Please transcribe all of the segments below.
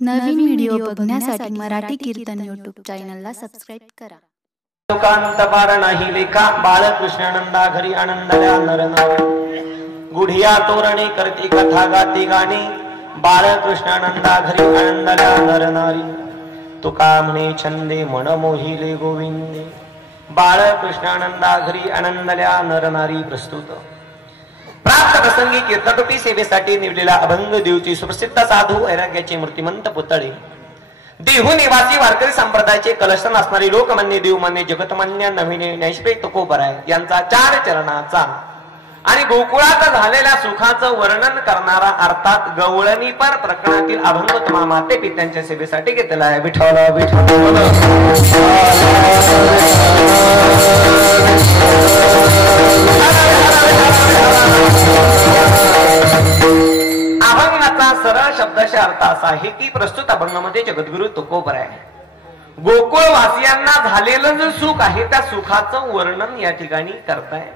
नवीन video बघण्यासाठी मराठी कीर्तन YouTube चॅनलला subscribe करा. लोकांत पार नाही लेखा बाळकृष्णानंदा घरी आनंदल्या नरनारी गुढिया तोरणे करती कथा गाती गाणी बाळकृष्णानंदा घरी आनंदल्या नरनारी तुका म्हणे छंदे मन मोहिले गोविंदे बाळकृष्णानंदा घरी आनंदल्या नरनारी. प्रस्तुत प्राप्त प्रसंगी कीर्तनरूपी सेवेसाठी निवडलेला अभंग देवची सुप्रसिद्ध साधू वैराग्याचे मूर्तिमंत पुतळे देहू निवासी वारकरी संप्रदायाचे कलशन असणारे लोकमान्य देवमान्य जगतमान्य नवीने ज्ञानेश्वरी तुकोबराय यांचा 4 चरणाचा आणि गोकुळात झालेल्या सुखाचं वर्णन करणारा अर्थात गवळणीपर प्रकरणातील अभंग तुम्हा माते पित्यांच्या सेवेसाठी घेतला आहे. विठ्ठल अभंगाचा सरळ शब्दाचा अर्थ असा आहे की प्रस्तुत अभंगामध्ये जगद्गुरु तुकोबराय गोकुळवासियांना झालेलं जे सुख आहे त्या सुखाचं वर्णन या ठिकाणी करताय.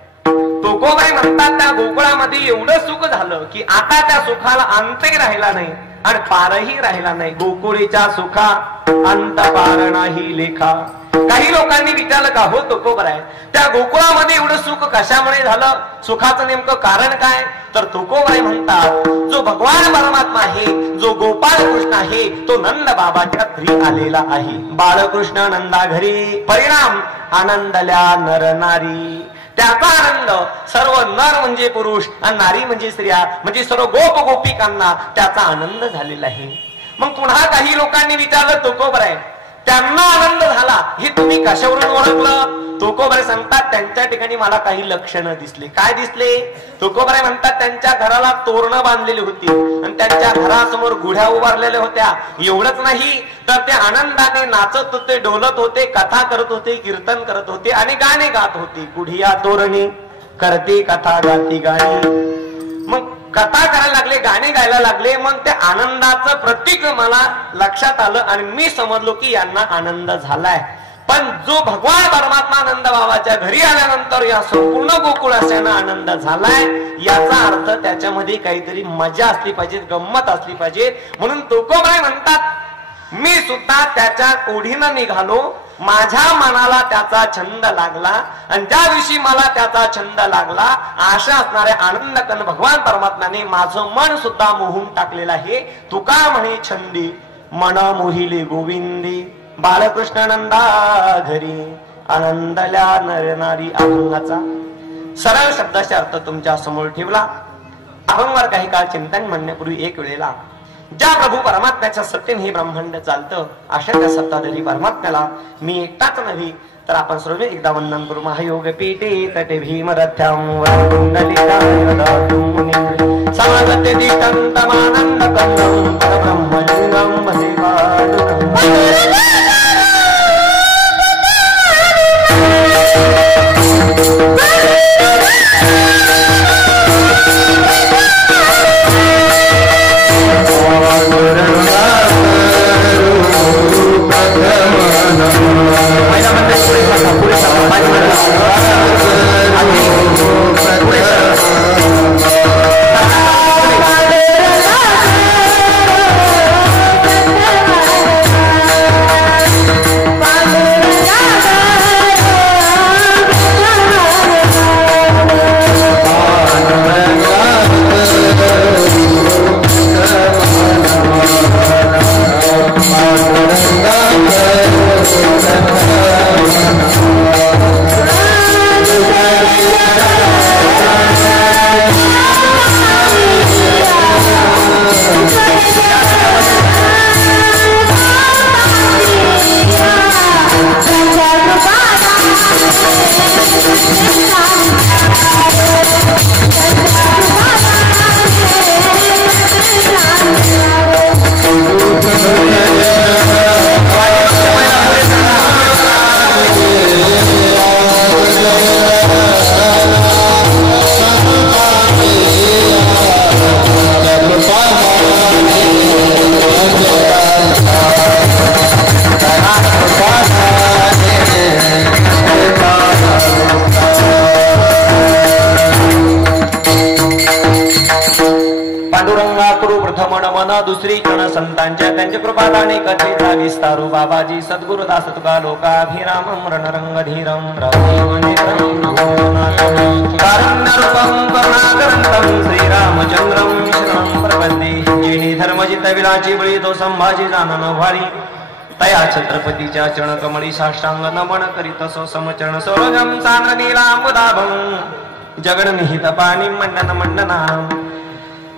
तुकोबाई म्हणतात त्या गोकुळामध्ये एवढं सुख झालं की आता त्या सुखाला अंतही राहिला नाही आणि पारही राहिला नाही. गोकुळीच्या सुखा अंत पार नाही लेखा. काही लोकांनी विचारलं का हो तुकोबराय त्या गोकुळामध्ये एवढं सुख कशामुळे झालं, सुखाचं नेमकं कारण काय? तर तुकोबाई म्हणतात जो भगवान परमात्मा आहे जो गोपाळ कृष्ण आहे तो नंद बाबाच्या घरी आलेला आहे. बाळकृष्ण नंदा घरी परिणाम आनंदल्या नर नारी. त्याचा आनंद सर्व नर म्हणजे पुरुष आणि नारी म्हणजे स्त्रिया म्हणजे सर्व गोप गोपिकांना त्याचा आनंद झालेला आहे. मग पुन्हा काही लोकांनी विचारलं तुकोबराय त्यांना आनंद झाला हे तुम्ही कशावरून ओळखलं? तुकोबराय सांगतात त्यांच्या ठिकाणी मला काही लक्षणं दिसले. काय दिसले? तुकोबराय म्हणतात त्यांच्या घराला तोरणं बांधलेली होती आणि त्यांच्या घरासमोर गुढ्या उभारलेल्या होत्या. एवढंच नाही तर ते आनंदाने नाचत होते, डोलत होते, कथा करत होते, कीर्तन करत होते आणि गाणे गात होते. गुढिया तोरणी करते कथा गाती गाणी. मग कथा करायला लागले, गाणे गायला लागले. मग त्या आनंदाचं प्रतीक मला लक्षात आलं आणि मी समजलो की यांना आनंद झालाय. पण जो भगवान परमात्मा नंद बाबाच्या घरी आल्यानंतर या संपूर्ण गोकुळास्यांना आनंद झालाय याचा अर्थ त्याच्यामध्ये काहीतरी मजा असली पाहिजे, गंमत असली पाहिजे. म्हणून तुकोबाई म्हणतात मी सुद्धा त्याच्या ओढीनं निघालो, माझ्या मनाला त्याचा छंद लागला आणि ज्या दिवशी मला त्याचा छंद लागला आशा असणाऱ्या आनंद कन भगवान परमात्म्याने माझं मन सुद्धा मोहून टाकलेलं आहे. तुका म्हणे छंदी मन मोहिले गोविंदे बाळकृष्णानंदा घरी आनंदल्या नरनारी. अभंगाचा सरळ शब्दाचा अर्थ तुमच्या समोर ठेवला. अभंगावर काही काळ चिंतन म्हणण्यापूर्वी एक वेळेला ज्या प्रभू परमात्म्याच्या सत्तेने हे ब्रह्मांड चालतं अशा त्या सत्ताधारी परमात्म्याला मी एकटाच नव्हे तर आपण सर्व एकदा वंदन करू. महायोग पीठे तटे भीमरथ्यां समागते दिष्टंतमानंद कंदं परब्रह्मलिंगं वसेवादुकं. दुसरी क्षण संतांच्या त्यांच्या कृपादाने कथेचा विस्तारू बाबाजी सद्गुरुदास तुका लोकाभिरामं रणरंगधीरं कारुण्यरूपं करुणाकरंतं श्रीरामचंद्रं शरणं प्रपद्ये जेणे धर्मजित विलाची बळी तो संभाजी जानन भारी तया छत्रपतीच्या चरणकमळी साष्टांग नमन करीत सो समचरण सरोजम सांद्र नीलांबुदाभं जगन्निहित पाणी मंडन मंडना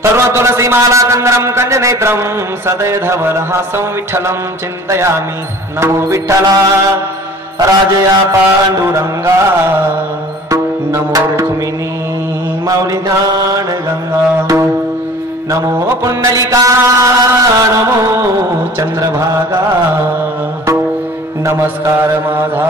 तरुण तुलसी माला कंदरम कंजनेत्रम सदय धवल हासं विठ्ठलं चिंतयामि नमो विठ्ठला राजया पांडुरंगा नमो रुक्मिणी माऊली ज्ञान गंगा नमो पुंडलिका नमो चंद्रभागा नमस्कार माझा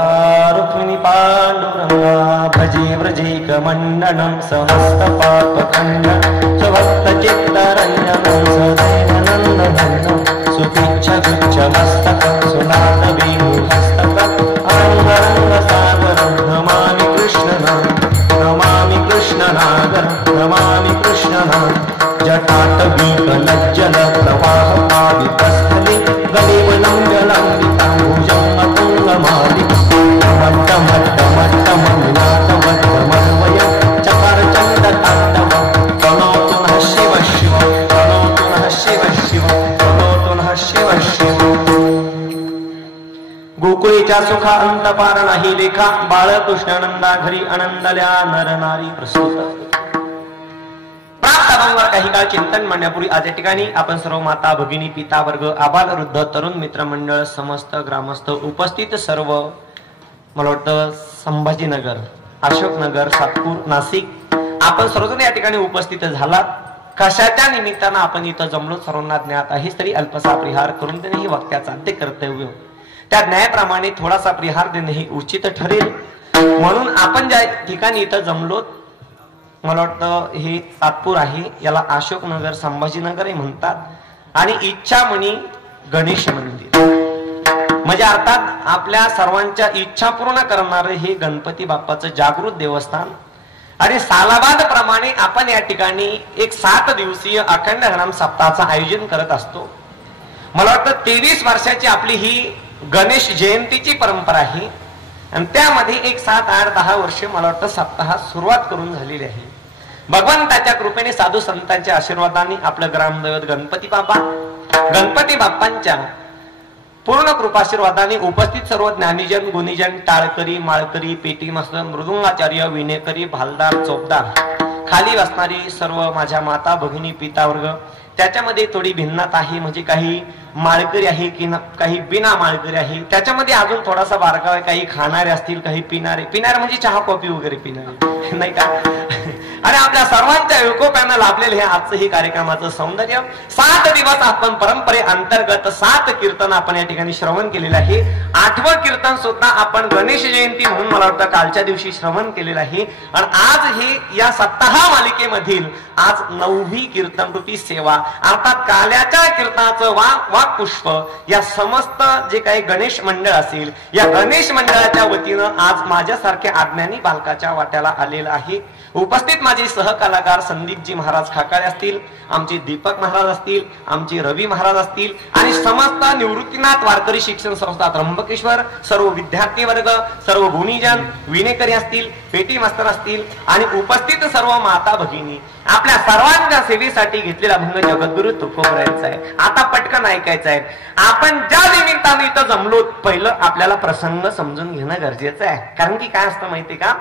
रुक्मिणी पांडुरंगा भजे व्रजेक मंडनं समस्त पापखंडनं स्वभक्त चित्तरंजनं सदैवानंदघनं सुपिच्छ गुच्छ मस्तकं सुनाद वेणु हस्तकं अंगरंग सागरं नमामि कृष्णनं नमामि कृष्णनागरं नमामि कृष्णनं जटाटवीप लज्जल प्रवाह पावितस्थले गलिवलं जलाम्बिताम्बुजं अतुङ्गमालिकं मट्टमट्टमट्टमन्नाथमट्टमन्वयं चकार चण्डताण्डवं तनोतु नः शिव शिव तनोतु नः शिव शिव तनोतु नः शिव शिव गोकुळीच्या सुखा अंत पार नाही लेखा बाळकृष्णानंदा घरी आनंदल्या नर नारी प्रस्तुत काही काळ चिंतन मांडण्यापूर्वी आज या ठिकाणी आपण सर्व माता भगिनी पिता वर्ग आबाल वृद्ध तरुण मित्रमंडळ समस्त ग्रामस्थ उपस्थित सर्व मला वाटतं संभाजीनगर अशोकनगर सातपूर नाशिक आपण सर्वजण या ठिकाणी उपस्थित झालात कशाच्या निमित्तानं आपण इथं जमलो सर्वांना ज्ञात आहे तरी अल्पसा परिहार करून देणे हे वाक्याचं आद्य कर्तव्य त्या न्यायाप्रमाणे थोडासा परिहार देणे हे उचित ठरेल म्हणून आपण ज्या ठिकाणी इथं जमलो मला वाटतं हे सातपूर आहे याला अशोकनगर संभाजीनगर म्हणतात आणि इच्छामणी गणेश मंदिर म्हणजे अर्थात आपल्या सर्वांच्या इच्छा पूर्ण करणारे हे गणपती बाप्पाचं जागृत देवस्थान आणि सालाबाद प्रमाणे आपण या ठिकाणी एक 7 दिवसीय अखंड हरिनाम सप्ताहाचं आयोजन करत असतो मला वाटतं 23 वर्षाची आपली ही गणेश जयंतीची परंपरा आहे आणि त्यामध्ये एक 7, 8, 10 वर्ष मला वाटतं सप्ताह सुरुवात करून झालेली आहे भगवंताच्या कृपेने साधू संतांच्या आशीर्वादाने आपलं ग्रामदैवत गणपती बाप्पांच्या पूर्ण कृपाशीर्वादाने उपस्थित सर्व ज्ञानीजन गुणीजन टाळकरी माळकरी पेटी मास्तर मृदुंगाचार्य विनेकरी भालदार चोपदार खाली बसणारी सर्व माझ्या माता भगिनी पिता वर्ग त्याच्यामध्ये थोडी भिन्नता आहे म्हणजे काही माळकरी आहे की काही बिना माळकरी आहे त्याच्यामध्ये अजून थोडासा बारकाव आहे काही खाणारे असतील काही पिणारे म्हणजे चहा कॉफी वगैरे पिणारे नाही का आणि आपल्या सर्वांच्या एकोप्यानं लाभलेले हे आजचं ही कार्यक्रमाचं सौंदर्य 7 दिवस आपण परंपरे अंतर्गत 7 कीर्तन आपण या ठिकाणी श्रवण केलेलं आहे 8वं कीर्तन सुद्धा आपण गणेश जयंती म्हणून मला वाटतं कालच्या दिवशी श्रवण केलेलं आहे आणि आज हे या सप्ताह मालिकेमधील आज 9वी कीर्तन रूपी सेवा अर्थात काल्याच्या कीर्तनाचं वाक पुष्प या समस्त जे काही गणेश मंडळ असेल या गणेश मंडळाच्या वतीनं आज माझ्यासारख्या अज्ञानी बालकाच्या वाट्याला आलेलं आहे उपस्थित माझे सहकलाकार संदीपजी महाराज खाकाळे असतील आमचे दीपक महाराज असतील आमचे रवी महाराज असतील आणि समस्त निवृत्तीनाथ वारकरी शिक्षण संस्था त्र्यंबकेश्वर सर्व विद्यार्थी वर्ग सर्व गुणीजन विनेकरी असतील पेटी मास्तर असतील आणि उपस्थित सर्व माता भगिनी आपल्या सर्वांच्या सेवेसाठी घेतलेला भंग जगद्गुरु तुकोबरायांचा आहे आता पटकन ऐकायचं आहे आपण ज्या निमित्ताने इथं जमलो पहिलं आपल्याला प्रसंग समजून घेणं गरजेचं आहे कारण की काय असतं माहितीये का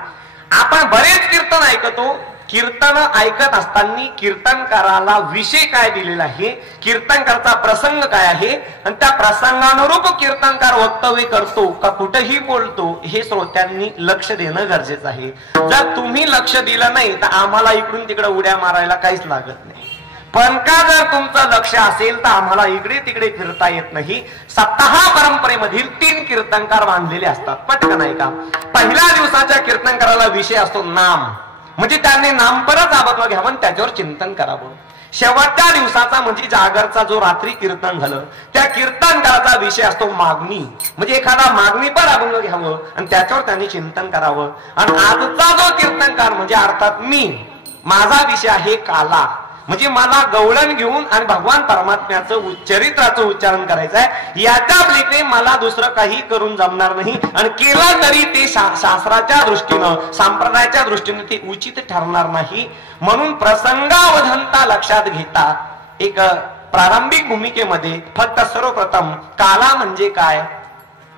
आपण बरेच कीर्तन ऐकतो कीर्तन ऐकत असताना कीर्तनकाराला विषय काय दिलेला आहे कीर्तनकारचा प्रसंग काय आहे आणि त्या प्रसंगानुरूप कीर्तनकार वक्तव्य करतो का कुठेही बोलतो हे श्रोत्यांनी लक्ष देणं गरजेचं आहे जर तुम्ही लक्ष दिलं नाही तर आम्हाला इकडून तिकडे उड्या मारायला काहीच लागत नाही पण का जर तुमचं लक्ष असेल तर आम्हाला इकडे तिकडे फिरता येत नाही सप्ताह परंपरेमधील 3 कीर्तनकार बांधलेले असतात पटकन ऐका पहिल्या दिवसाच्या कीर्तनकाराला विषय असतो नाम म्हणजे त्यांनी नामपरच आबत्व घ्यावं त्याच्यावर चिंतन करावं शेवटच्या दिवसाचा म्हणजे जागरचा जो रात्री कीर्तन झालं त्या कीर्तनकाराचा विषय असतो मागणी म्हणजे एखादा मागणी पर अभंग घ्यावं आणि त्याच्यावर त्यांनी चिंतन करावं आणि आजचा जो कीर्तनकार म्हणजे अर्थात मी माझा विषय आहे काला म्हणजे मला गवळण घेऊन आणि भगवान परमात्म्याचं चरित्राचं उच्चारण करायचं आहे. याच्या पलीकडे मला दुसरं काही करून जमणार नाही. आणि केला तरी ते शास्त्राच्या दृष्टीनं संप्रदायाच्या दृष्टीनं ते उचित ठरणार नाही. म्हणून प्रसंगावधानता लक्षात घेता एक प्रारंभिक भूमिकेमध्ये फक्त सर्वप्रथम काला म्हणजे काय,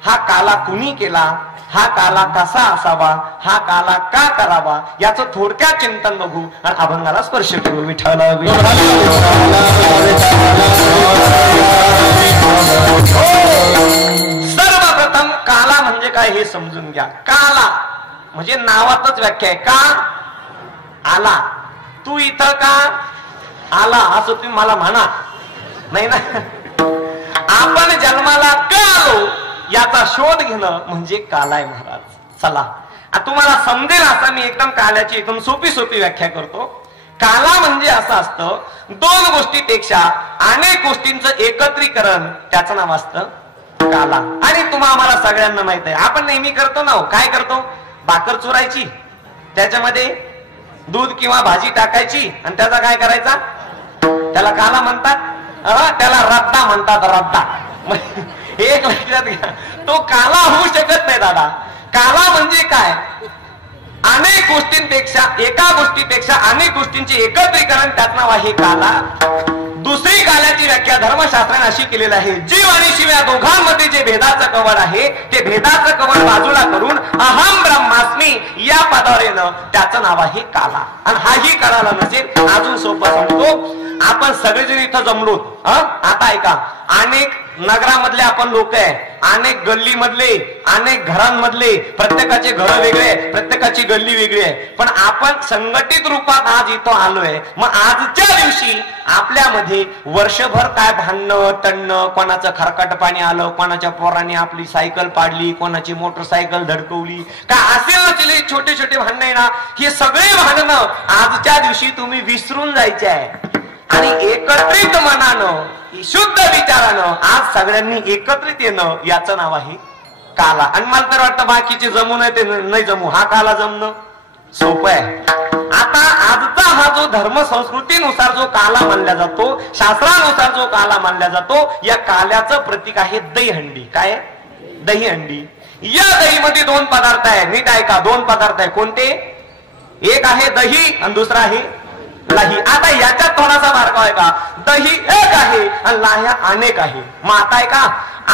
हा काला कुणी केला, हा काला कसा असावा, हा काला का करावा, याचं थोडक्यात चिंतन बघू आणि अभंगाला स्पर्श करू. विठ्ठल सर्वप्रथम काला म्हणजे काय हे समजून घ्या. काला म्हणजे नावातच व्याख्या आहे. का आला, तू इथं का आला असं तुम्ही मला म्हणा नाही ना. आपण जन्माला का आलो याचा शोध घेणं म्हणजे काला आहे महाराज. चला तुम्हाला समजेल असं मी एकदम काल्याची एकदम सोपी व्याख्या करतो. काला म्हणजे असं असतं, दोन गोष्टीपेक्षा अनेक गोष्टींचं एकत्रीकरण, त्याचं नाव असतं काला. आणि आम्हाला सगळ्यांना माहित आहे, आपण नेहमी करतो ना, काय करतो, भाकर चुरायची, त्याच्यामध्ये दूध किंवा भाजी टाकायची आणि त्याचा काय करायचा, त्याला काला म्हणतात. त्याला रद्दा म्हणतात, रद्दा. एक लक्षात घ्या, तो काला होऊ शकत नाही दादा. काला म्हणजे काय, अनेक गोष्टींपेक्षा एका गोष्टीपेक्षा अनेक गोष्टींचे एकत्रीकरण, त्यात नाव आहे काला. दुसरी काल्याची व्याख्या धर्मशास्त्राने अशी केलेली आहे, जीव आणि शिव या दोघांमध्ये जे भेदाचं कवड आहे ते भेदाचं कवड बाजूला करून अहम ब्रह्मास्मी या पदावर येणं, त्याचं नाव आहे काला. आणि हाही कळाला नसेल, अजून सोपं सांगतो. आपण सगळेजण इथं जमलो, आता ऐका, अनेक नगरामधले आपण लोक आहे, अनेक गल्लीमधले, अनेक घरांमधले, प्रत्येकाचे घर वेगळे, प्रत्येकाची गल्ली वेगळी आहे, पण आपण संघटित रूपात आज इथं आलोय. मग आजच्या दिवशी आपल्यामध्ये वर्षभर काय भांडणं टणणं, कोणाचं खरकट पाणी आलं, कोणाच्या पोराने आपली सायकल पाडली, कोणाची मोटरसायकल धडकवली, काय असेल नसेल छोटे छोटे भांडणं ना, हे सगळे भांडणं आजच्या दिवशी तुम्ही विसरून जायचे आहे. आणि एकत्रित मनानं, शुद्ध विचारानं आज सगळ्यांनी एकत्रित येणं, याचं नाव आहे काला. आणि मला तर वाटतं बाकीचे जमू नये ते नाही जमू, हा काला जमणं सोपं आहे. आता आजचा हा जो धर्म संस्कृतीनुसार जो काला मानला जातो, शास्त्रानुसार जो काला मानला जातो, या काल्याचं प्रतीक आहे दहीहंडी. काय, दहीहंडी. या दहीमध्ये दोन पदार्थ आहे, नीट ऐका, दोन पदार्थ आहे. कोणते, एक आहे दही आणि दुसरा आहे लाही. आता याच्यात थोडासा बारकाव आहे का, दही एक आहे आणि लाह्या अनेक आहे. मग आता आहे का,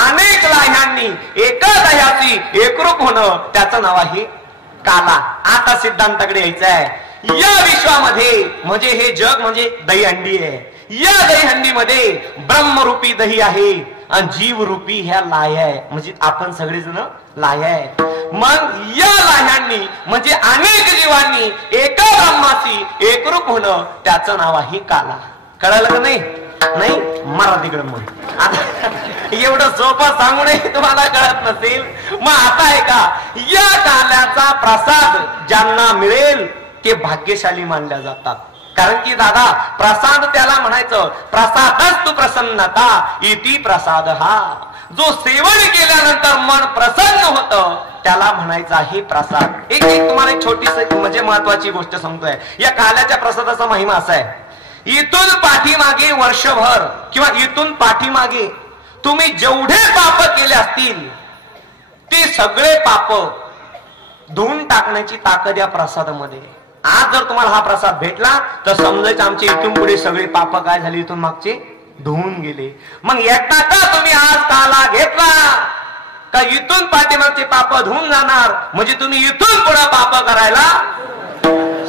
अनेक लाह्यांनी एका दह्याची एकरूप होणं, त्याचं नाव आहे काला. आता सिद्धांताकडे यायचं आहे. या विश्वामध्ये म्हणजे हे जग म्हणजे दहीहंडी आहे. या दहीहंडीमध्ये ब्रह्मरूपी दही आहे आणि जीवरूपी ह्या लाह्या आहे, म्हणजे आपण सगळेजण लाह्या आहे. मग या लाह्यांनी म्हणजे अनेक जीवांनी एका ब्रह्माची एकरूप होणं, त्याचं नाव आहे काला. कळालं का नाही, नाही मराठीकडे मग आता एवढं सोपं सांगूनही तुम्हाला कळत नसेल. मग आता आहे का, या काल्याचा प्रसाद ज्यांना मिळेल ते भाग्यशाली मानल्या जातात. कारण की दादा प्रसाद त्याला म्हणायचं, प्रसादस्तु प्रसन्नता इति प्रसाद. हा जो सेवन केल्यानंतर मन प्रसन्न होतं त्याला म्हणायचं आहे प्रसाद. एक तुम्हाला एक छोटीशी म्हणजे महत्वाची गोष्ट सांगतोय. या काल्याच्या प्रसादाचा महिमा असा आहे, इथून पाठीमागे वर्षभर किंवा इथून पाठीमागे तुम्ही जेवढे पाप केले असतील ते सगळे पाप धुवून टाकण्याची ताकद या प्रसादामध्ये. आज जर तुम्हाला हा प्रसाद भेटला तर समजायचं आमचे इथून पुढे सगळे पाप काय झाले, इथून मागचे धुवून गेले. मग एकदा का तुम्ही आज काला घेतला का इथून पाठीमागचे पाप धुवून जाणार, म्हणजे तुम्ही इथून पुढे पाप करायला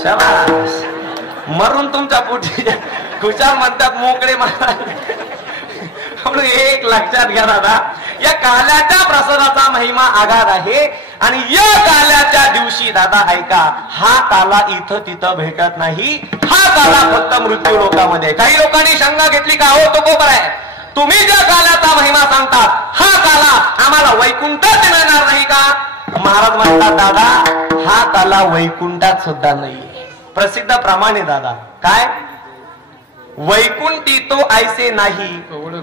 शाबास. मरून तुमच्या पोटी खुशाल म्हणतात मोकळे महाराज. म्हणून एक लक्षात घ्या दादा, या काल्याच्या प्रसादाचा महिमा आगाध आहे. आणि या काल्याच्या दिवशी दादा ऐका, हा काला इथं तिथं भेटत नाही. हा काला फक्त मृत्यू लोकामध्ये. काही लोकांनी शंका घेतली का, हो तो कोपर आहे, तुम्ही ज्या काल्याचा महिमा सांगतात हा काला आम्हाला वैकुंठात मिळणार नाही का. महाराज म्हणतात दादा हा काला वैकुंठात सुद्धा नाहीये. प्रसिद्ध प्रमाणे दादा काय, वैकुंठी तो ऐसे नाही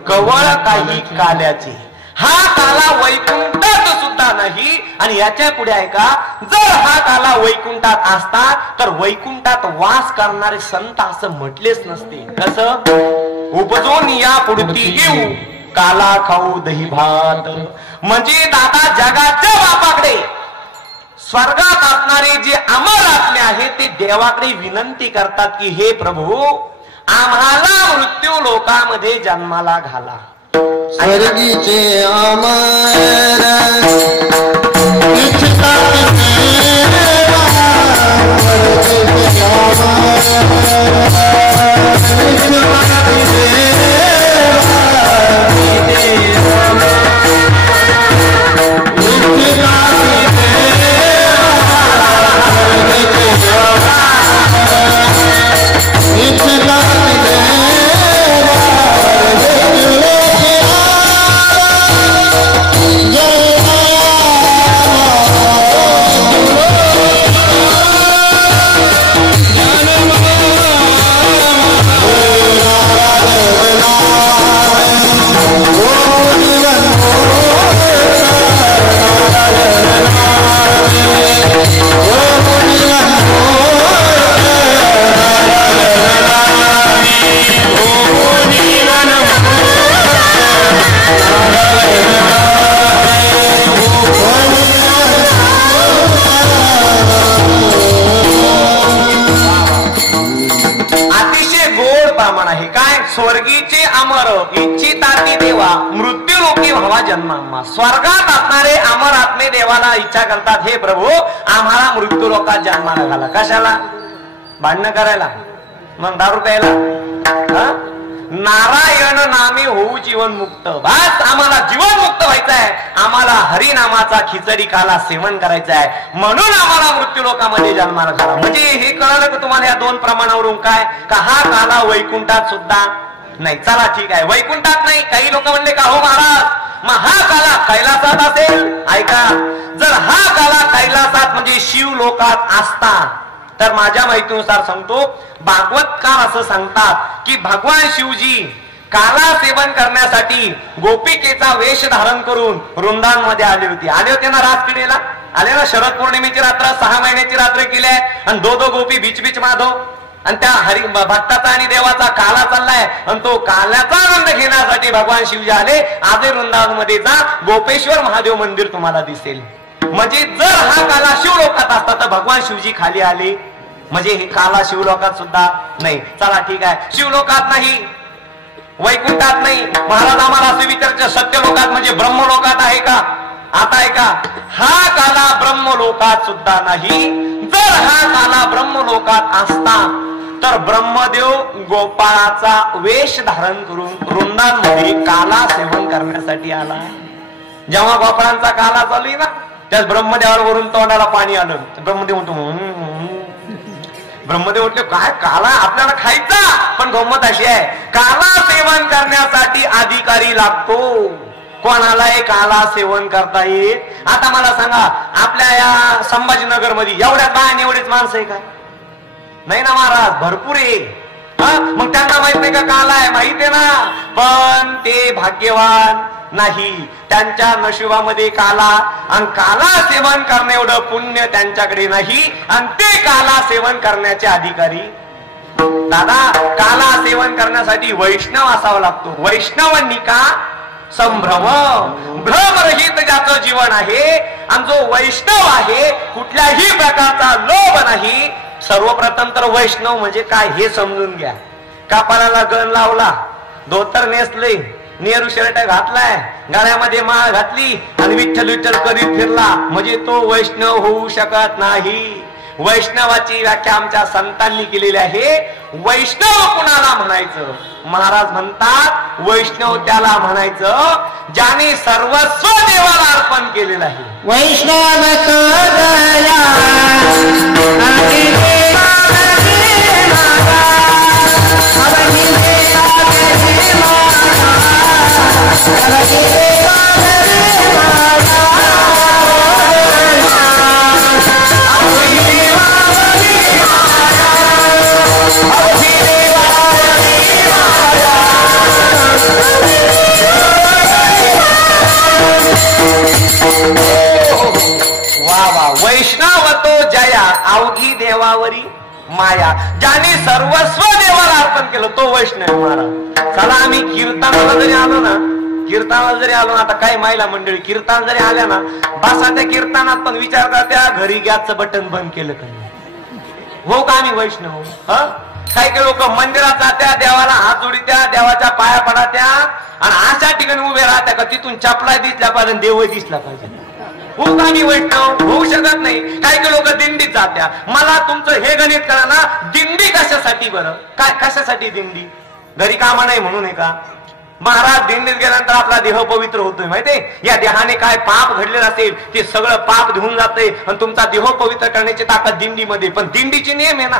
कवळ काही काल्याचे. हा काला वैकुंठात सुद्धा नाही. आणि याच्या पुढे ऐका, जर हा काला वैकुंठात असता तर वैकुंठात वास करणारे संत असं म्हटलेच नसते. कसं? उपजून या पुढती येऊ काला खाऊ दही भात. म्हणजे दादा जगाच्या बापाकडे स्वर्गात असणारे जे अमर आत्मे आहेत ते देवाकडे विनंती करतात की हे प्रभू आम्हाला मृत्यू लोकामध्ये जन्माला घाला. स्वर्गीचे अमर स्वर्गीचे अमर इच्छिताती देवा मृत्यू लोकी व्हावा जन्माम्मा. स्वर्गात असणारे अमर आत्मे देवाला इच्छा करतात, हे प्रभू आम्हाला मृत्यू लोकात जन्माला घाला. कशाला? भांडणं करायला, मग दारू प्यायला. नारायण नामे होऊ जीवन मुक्त. बस आम्हाला जीवन मुक्त व्हायचं आहे, आम्हाला हरिनामाचा खिचडी काला सेवन करायचं आहे, म्हणून आम्हाला मृत्यू लोकांमध्ये जन्माला घाला. म्हणजे हे कळलं का तुम्हाला या दोन प्रमाणावरून काय? का हा काला वैकुंठात सुद्धा नाही. चला ठीक आहे, वैकुंठात नाही. काही लोक म्हणले का हो महाराज मग हा काला कैलासात असेल. ऐका, जर हा काला कैलासात म्हणजे शिव लोकात असता तर माझ्या माहितीनुसार सांगतो, भागवतकार असं सांगतात की भगवान शिवजी काला सेवन करण्यासाठी गोपिकेचा वेश धारण करून वृंदावन मध्ये आले होते ना. रासक्रीडेला आले ना. शरद पौर्णिमेची रात्र 6 महिन्याची रात्र केली आहे आणि दो गोपी बीच बीच माधव आणि त्या हरी भक्ताचा आणि देवाचा काला चाललाय आणि तो काल्याचा आनंद घेण्यासाठी भगवान शिवजी आले. आजही वृंदावन मध्ये जा, गोपेश्वर महादेव मंदिर तुम्हाला दिसेल. म्हणजे जर हा काला शिवलोकात असता तर भगवान शिवजी खाली आले. म्हणजे हे काला शिवलोकात सुद्धा नाही. चला ठीक आहे, शिवलोकात नाही, वैकुंठात नाही. महाराज आम्हाला असे विचारते सत्यलोकात म्हणजे ब्रह्मलोकात आहे का? आता आहे का? हा काला ब्रह्मलोकात सुद्धा नाही. जर हा काला ब्रह्मलोकात असता तर ब्रह्मदेव गोपाळाचा वेश धारण करून वृंदावन मध्ये काला सेवन करण्यासाठी आला. जेव्हा गोपाळांचा काला चालू ना त्याच ब्रह्मदेवावरून तोंडाला पाणी आलं. ब्रह्मदेव म्हणतो, ब्रह्मदेव म्हटले काय काला आपल्याला खायचा. पण गंमत अशी आहे, काला सेवन करण्यासाठी अधिकारी लागतो. कोणालाही काला सेवन करता येत. आता मला सांगा, आपल्या या संभाजीनगर मध्ये एवढ्या बाण एवढेच माणसं आहे का? नाही ना महाराज, भरपूर आहे. मग त्यांना माहित नाही का काला आहे? माहित आहे ना, पण ते भाग्यवान नाही. त्यांच्या नशिबामध्ये काला आणि काला सेवन करणे एवढं पुण्य त्यांच्याकडे नाही आणि ते काला सेवन करण्याचे अधिकारी. दादा, काला सेवन करण्यासाठी वैष्णव असावा लागतो. वैष्णवांनी का संभ्रम भ्रमरहित ज्याचं जीवन आहे आणि जो वैष्णव आहे कुठल्याही प्रकारचा लोभ नाही. सर्वप्रथम तर वैष्णव म्हणजे काय हे समजून घ्या. कपाळाला गण लावला, धोतर नेसले, नेहरू शर्ट घातलाय, गळ्यामध्ये माळ घातली आणि विठ्ठल विठ्ठल करीत फिरला म्हणजे तो वैष्णव होऊ शकत नाही. वैष्णवाची व्याख्या आमच्या संतांनी केलेली आहे. वैष्णव कुणाला म्हणायचं? महाराज म्हणतात वैष्णव त्याला म्हणायचं ज्याने सर्वस्व देवाला अर्पण केलेलं आहे. वैष्णव Oh अवघी देवावरी माया. ज्याने सर्वस्व देवाला अर्पण केलं तो वैष्णव महाराज. चला आम्ही कीर्तनाला जरी आलो ना, कीर्तनाला जरी आलो ना, आता काही महिला मंडळी कीर्तन जरी आल्या ना, बसा त्या कीर्तनात पण विचारतात त्या घरी गॅसचं बटन बंद केलं का हो का आम्ही वैष्णव. काही काही लोक मंदिरात जात्या, देवाला हात जोडीत्या, देवाच्या पाया पडात्या आणि अशा ठिकाणी उभे राहत्या का तिथून चपला दिसल्या पाहिजे, देव दिसला पाहिजे. हो का आम्ही वैष्णव होऊ शकत नाही. काही काही लोक दिंडीत जात्या. मला तुमचं हे गणित करा ना, दिंडी कशासाठी बरं, काय कशासाठी दिंडी? घरी कामा नाही म्हणून आहे का? महाराज दिंडीत गेल्यानंतर आपला देह पवित्र होतोय माहितीये. या देहाने काय पाप घडलेलं असेल ते सगळं पाप धुवून जाते आणि तुमचा देह पवित्र करण्याची ताकद दिंडीमध्ये. पण दिंडीची नियम आहे ना,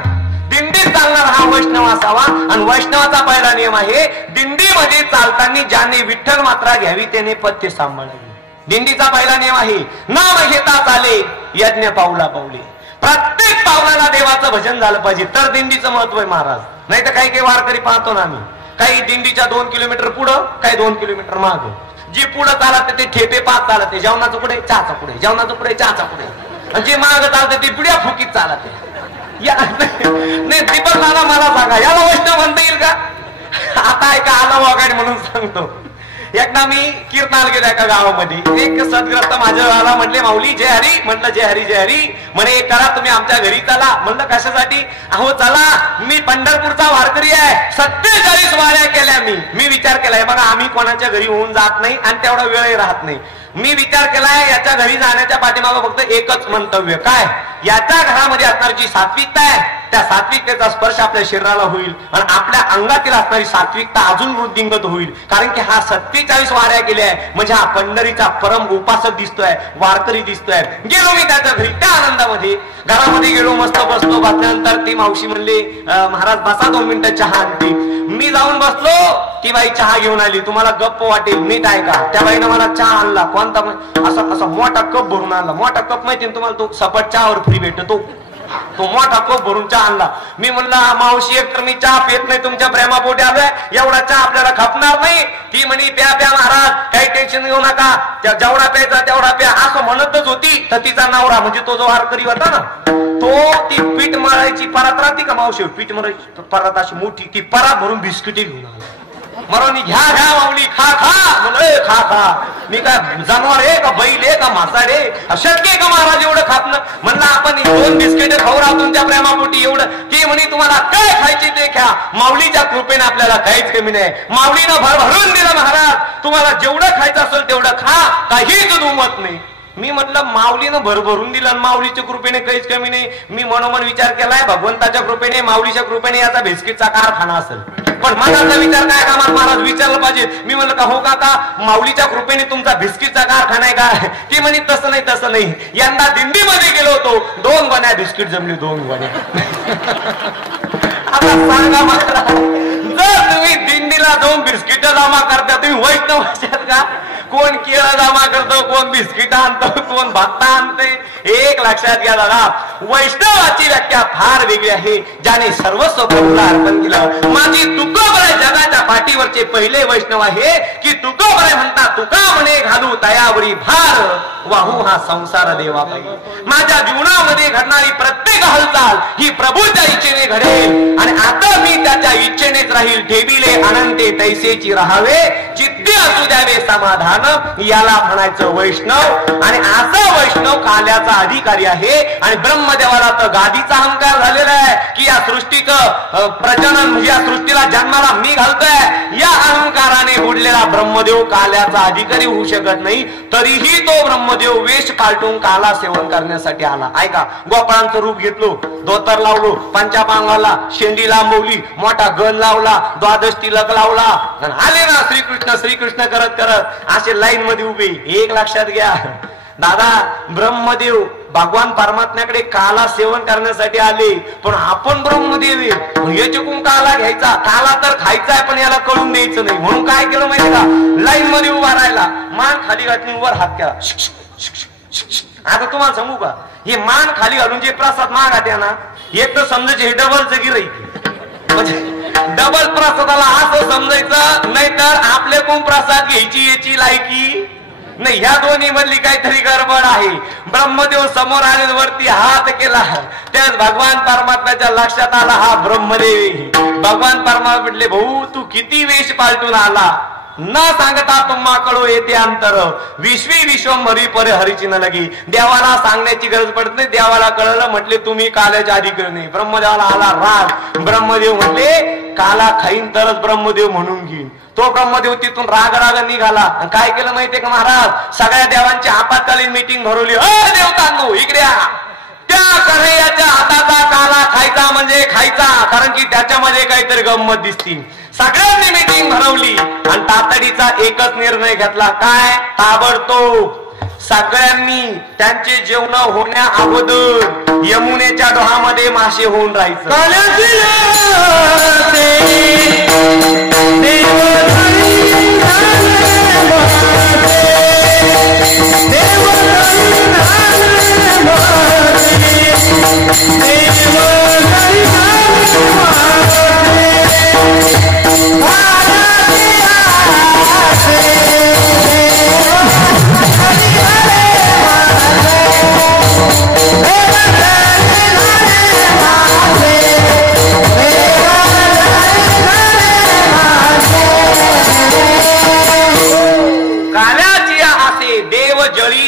दिंडीत चालणार हा वैष्णव असावा. आणि वैष्णवाचा पहिला नियम आहे, दिंडीमध्ये चालताना ज्याने विठ्ठल मात्रा घ्यावी त्याने पथ्य सांभाळावी. दिंडीचा पहिला नियम आहे, नाम घेता चाले यज्ञ पावला पावले. प्रत्येक पावलाला देवाचं भजन झालं पाहिजे तर दिंडीचं महत्व आहे महाराज. नाही तर काही काही वारकरी पाहतो ना आम्ही, काही दिंडीच्या 2 किलोमीटर पुढं, काही 2 किलोमीटर माग. जी पुढं चालत ते ठेपे पाच चालते, जेवणाचं पुढे चहाचा पुढे, जेवणाचं पुढे चहाचा पुढे. आणि जे माग चालते ती पुढ्या फुकीत चालते. नाही दीपक नाना मला सांगा, याला वैष्णव म्हणता येईल का? आता ऐका आला वागाड म्हणून सांगतो. एकदा मी कीर्तनाला गेलो एका गावामध्ये, एक सद्ग्रस्त माझ्या गावाला म्हणले, माऊली जय हरी. म्हटलं जय हरी जय हरी. म्हणे करा तुम्ही आमच्या घरी चला. म्हणलं कशासाठी? अहो चला, मी पंढरपूरचा वारकरी आहे, 47 वाऱ्या केल्या. मी विचार केलाय बघा, आम्ही कोणाच्या घरी होऊन जात नाही आणि तेवढा वेळही राहत नाही. मी विचार केलाय याच्या घरी जाण्याच्या पाठीमागं फक्त एकच मंतव्य, काय? याच्या घरामध्ये असणारी सात्विकता आहे, त्या सात्विकतेचा स्पर्श आपल्या शरीराला होईल आणि आपल्या अंगातील असणारी सात्विकता अजून वृद्धिंगत होईल. कारण की हा 47 वाऱ्या केल्या आहे म्हणजे हा पंढरीचा परम उपासक दिसतोय, वारकरी दिसतोय. गेलो मी त्याच्या घरी, त्या आनंदामध्ये घरामध्ये गेलो, मस्त बसलो. बसल्यानंतर ती मावशी म्हणली, महाराज बसा 2 मिनिटं चहा आणते. मी जाऊन बसलो, ती बाई चहा घेऊन आली. तुम्हाला गप्प वाटेल, नीट ऐका. त्या बाईनं मला चहा आणला, कोणता असा मोठा कप भरून आणला. मोठा कप माहिती तुम्हाला, तो सपाट चहावर फ्री भेटतो, तो मोठा कप भरून चहा आणला. मी म्हणलं मावशी एक तर मी चहा पित नाही, तुमच्या प्रेमापोटी आलोय, एवढा चहा आपल्याला खपणार नाही. ती म्हणे प्या प्या महाराज, काही टेन्शन घेऊ नका, जेवढा प्यायचा तेवढा प्या, असं म्हणतच होती. तर तिचा नवरा म्हणजे तो जो वारकरी होता ना, तो ती पीठ मळायची परात राहते का मावशी, पीठ मळायची परात अशी मोठी, ती परात भरून बिस्किटे घेऊन आला. मरोनी घ्या घ्या माऊली, खा खा. म्हणलं खा खा. मी काय जनावर आहे का, बैल आहे का, म्हातारे? शक्य का महाराज एवढं खात? म्हणलं आपण 2 बिस्किट खाऊ राहतो तुमच्या प्रेमापोटी एवढं. ती म्हणे तुम्हाला काय खायचे ते घ्या, माऊलीच्या कृपेने आपल्याला काहीच कमी नाही. माऊलीनं भरभरून दिलं महाराज, तुम्हाला जेवढं खायचं असेल तेवढं खा, काहीच दुमत नाही. मी म्हटलं माऊलीनं भरभरून दिलं आणि माऊलीच्या कृपेने काहीच कमी नाही. मी मनोमन विचार केलाय, भगवंताच्या कृपेने माऊलीच्या कृपेने याचा बिस्किटचा कारखाना असेल. पण मनाचा विचार काय का महाराज विचारलं पाहिजे. मी म्हणलं का हो काका, माऊलीच्या कृपेने तुमचा बिस्किटचा कारखाना आहे का? ती म्हणे तसं नाही तसं नाही. यंदा दिंडीमध्ये गेलो होतो, 2 गोण्या बिस्किट जमली, 2 गोण्या. आता सांगा मला, जर तुम्ही दिंडीला 2 बिस्किट जमा करता, तुम्ही वैष्णव आहात का? कोण केळं जमा करतो, कोण बिस्किट आणतो, कोण भत्ता आणते. एक लक्षात घ्या दादा, वैष्णवाची व्याख्या फार वेगळी आहे. ज्याने सर्वस्व प्रभूला अर्पण केलं. माझी तुकोबराय जगाच्या पाठीवरचे पहिले वैष्णव आहे की तुकोबराय म्हणता, तुका म्हणे घालू तयावरी भार, वाहू हा संसार देवा पाहिजे. माझ्या जीवनामध्ये घडणारी प्रत्येक हालचाल ही प्रभूच्या इच्छेने घडेल आणि आता मी त्याच्या इच्छेनेच राहील. ठेविले अनंते तैसेची राहावे, चित्ते असू द्यावे समाधान, याला म्हणायचं वैष्णव. आणि असा वैष्णव काल्याचा अधिकारी आहे. आणि ब्रह्मदेवाला तर गादीचा अहंकार झालेला आहे की या सृष्टीचं प्रजनन म्हणजे या सृष्टीला जन्माला मी घालतोय. या अहंकाराने बुडलेला ब्रह्मदेव काल्याचा अधिकारी होऊ शकत नाही. तरीही तो ब्रह्मदेव वेश पालटून काला सेवन करण्यासाठी आला. ऐका, गोपाळांचं रूप घेतलो, धोतर लावलो, पंचापांगाला शेंडी लांबवली, मोठा गण लावला, द्वादश तिलक लावला, आले ना श्रीकृष्ण श्रीकृष्ण करत करत असे लाईन मध्ये उभे. एक लक्षात घ्या दादा, ब्रह्मदेव भगवान परमात्म्याकडे काला सेवन करण्यासाठी आले, पण आपण ब्रह्मदेव याच्याकडून काला घ्यायचा, काला तर खायचा आहे पण याला कळून द्यायचं नाही. म्हणून काय केलं माहिती का, लाईन मध्ये उभा राहिला, मान खाली घातली, वर हात केला. आता तुम्हाला सांगू का, हे मान खाली घालून जे प्रसाद मागात्या ना, एक तर समजायचे हे डबलचं गिराईक, म्हणजे डबल प्रसादाला असं समजायचं. नाहीतर आपले कोण प्रसाद घ्यायची याची लायकी नाही, ह्या दोन्ही मधली काहीतरी गडबड आहे. ब्रह्मदेव समोर आले, वरती हात केला, त्याच भगवान परमात्म्याच्या लक्षात आला हा ब्रह्मदेव. भगवान परमात्मा म्हटले, भाऊ तू किती वेश पालटून आला, न सांगता तुम्हा कळो येते अंतर, विश्वी विश्वम हरी परे हरीची न लगी. देवाला सांगण्याची गरज पडत नाही, देवाला कळलं. म्हटले तुम्ही काल्याच्या अधिकारी. ब्रह्मदेवाला आला राग. ब्रह्मदेव म्हटले काला खाईन तरच ब्रह्मदेव म्हणून घेईन. तो ब्रह्मदेव तिथून राग निघाला. काय केलं माहितीये का महाराज, सगळ्या देवांची आपत्कालीन मीटिंग भरवली. देवतांनो इकडे या, त्या कन्हैयाच्या हाताचा काला खायचा म्हणजे खायचा, कारण की त्याच्यामध्ये काहीतरी गंमत दिसती. सगळ्यांनी मीटिंग भरवली आणि तातडीचा एकच निर्णय घेतला. काय? ताबडतोब सगळ्यांनी त्यांचे जेवण होण्या अगोदर यमुनेच्या डोहामध्ये मासे होऊन राहायचं.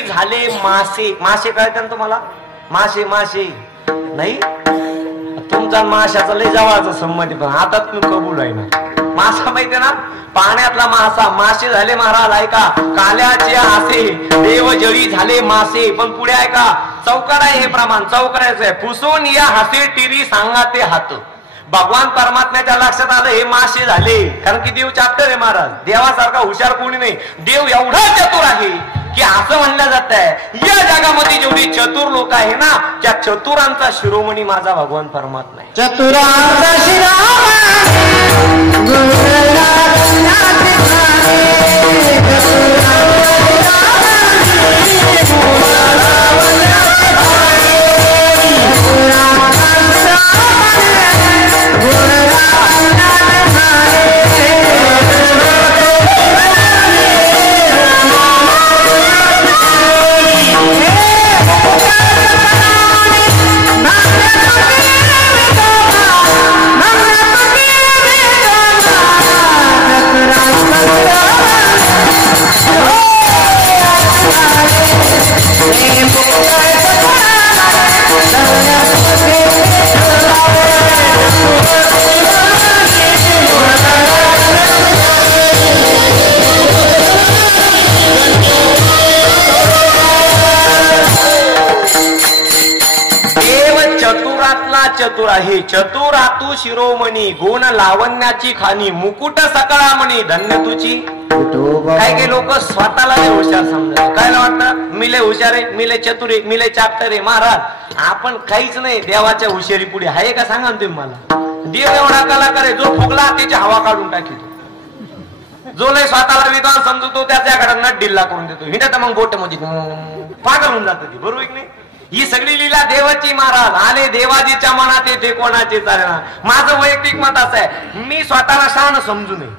झाले मासे. मासे कळतात तुम्हाला? मासे मासे नाही, तुमचा माशाचा लय जवळचा संमती, पण आता तुम्ही कबूल आहे ना. मासा माहितीये ना, पाण्यातला मासा. मासे झाले महाराज ऐका, काल्याचे आसे देव जळी झाले मासे. पण पुढे ऐका, चौकड आहे हे प्रमाण, चौकडायचं आहे. पुसून या हासे टिरी सांगा ते हात. भगवान परमात्म्याच्या लक्षात आलं हे मासे झाले, कारण की देव चॅप्टर आहे महाराज. देवासारखा हुशार कोणी नाही. देव एवढा चतुर आहे की असं म्हणलं जात आहे या जगामध्ये जेवढे चतुर लोक आहे ना, त्या चतुरांचा शिरोमणी माझा भगवान परमात्मा आहे. चतुरांचा चतुर आहे. चतुरातू शिरोमणी गुण लावण्याची खाणी, मुकुट सकळामणी धन्य तुची. काय काय लोक स्वतःला लय हुशार समजतात. काय वाटतं मी लय हुशार आहे, मी लय चतुर आहे, मी लय चाप्टर आहे. महाराज आपण काहीच नाही देवाच्या हुशारी पुढे. आहे का सांगा तुम्ही मला? देव एवढा कलाकार आहे, जो फुगला त्याची हवा काढून टाकीतो. जो लय स्वतःला विद्वान समजतो त्याच्या घरात नट ढिल्ला करून देतो. हिंडत मग गोट म्हणजे पागल होऊन जात ती. बरोबर की नाही? ही सगळी लीला देवाची. महाराज आले देवाजीच्या मनात येते कोणाचे चालना. माझं वैयक्तिक मत असं आहे, मी स्वतःला शहाण समजू नये.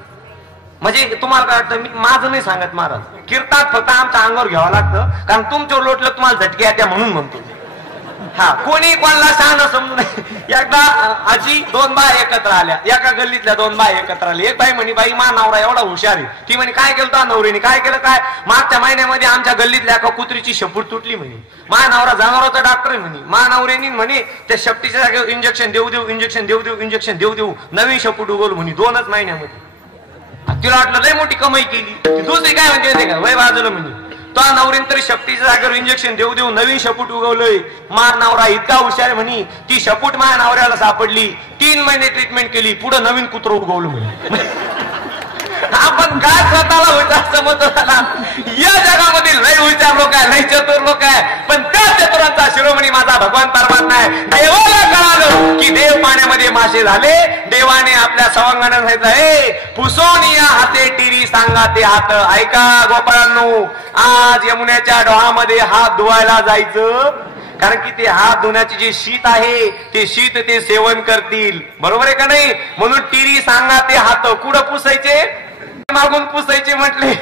म्हणजे तुम्हाला काय वाटतं, मी माझं नाही सांगत महाराज. कीर्तात फक्त आमच्या अंगावर घ्यावं लागतं, कारण तुमच्यावर लोटलं तुम्हाला झटके येत्या म्हणून म्हणतो. हा, कोणी कोणाला शहाण समजू नये. एकदा आजी दोन बाय एकत्र आल्या, एका गल्लीतल्या दोन बाय एकत्र आल्या. एक बाई म्हणे, बाई मा नवरा एवढा हुशार आहे. ती म्हणे काय केलं तो नवरीने? काय केलं? काय मागच्या महिन्यामध्ये आमच्या गल्लीतल्या एका कुत्रीची शेपूट तुटली म्हणे. मा नवरा जनावराचा डॉक्टर आहे म्हणे. मा नवऱ्यानी म्हणे त्या शेपटीच्या जागेवर इंजेक्शन देऊ देऊ, इंजेक्शन देऊ देऊ, इंजेक्शन देऊ देऊ नवीन शेपूट उगवलं म्हणे 2च महिन्यामध्ये. तिला वाटलं लय मोठी कमाई केली. दुसरी काय म्हणते का, वय बाजूला म्हणे तो नवरीन तरी शक्तीच्या जागेवर इंजेक्शन देऊ देऊ नवीन शेपूट उगवलंय. मार नवरा इतका हुशार आहे म्हणे, ती शेपूट माझ्या नवऱ्याला सापडली. 3 महिने ट्रीटमेंट केली, पुढे नवीन कुत्रं उगवलं म्हणे. आपण काय स्वतःला हुशार समजतो त्याला. या जगामधील लय हुशार लोक आहे, लय चतुर लोक आहे, पण त्या चतुरांचा शिरोमणी माझा भगवान परमात्मा आहे. देवाला कळालं की देव पाण्यामध्ये मासे झाले. देवाने आपल्या सवंगाने सांगितलं, हे पुसून या हाते टिरी सांगा ते हात. ऐका गोपाळांनो, आज यमुनेच्या डोहामध्ये हात धुवायला जायचं, कारण की ते हात धुण्याचे जे शीत आहे ते शीत ते सेवन करतील. बरोबर आहे का नाही? म्हणून टिरी सांगा ते हात. कुठं पुसायचे? मागून पुसायचे म्हटले.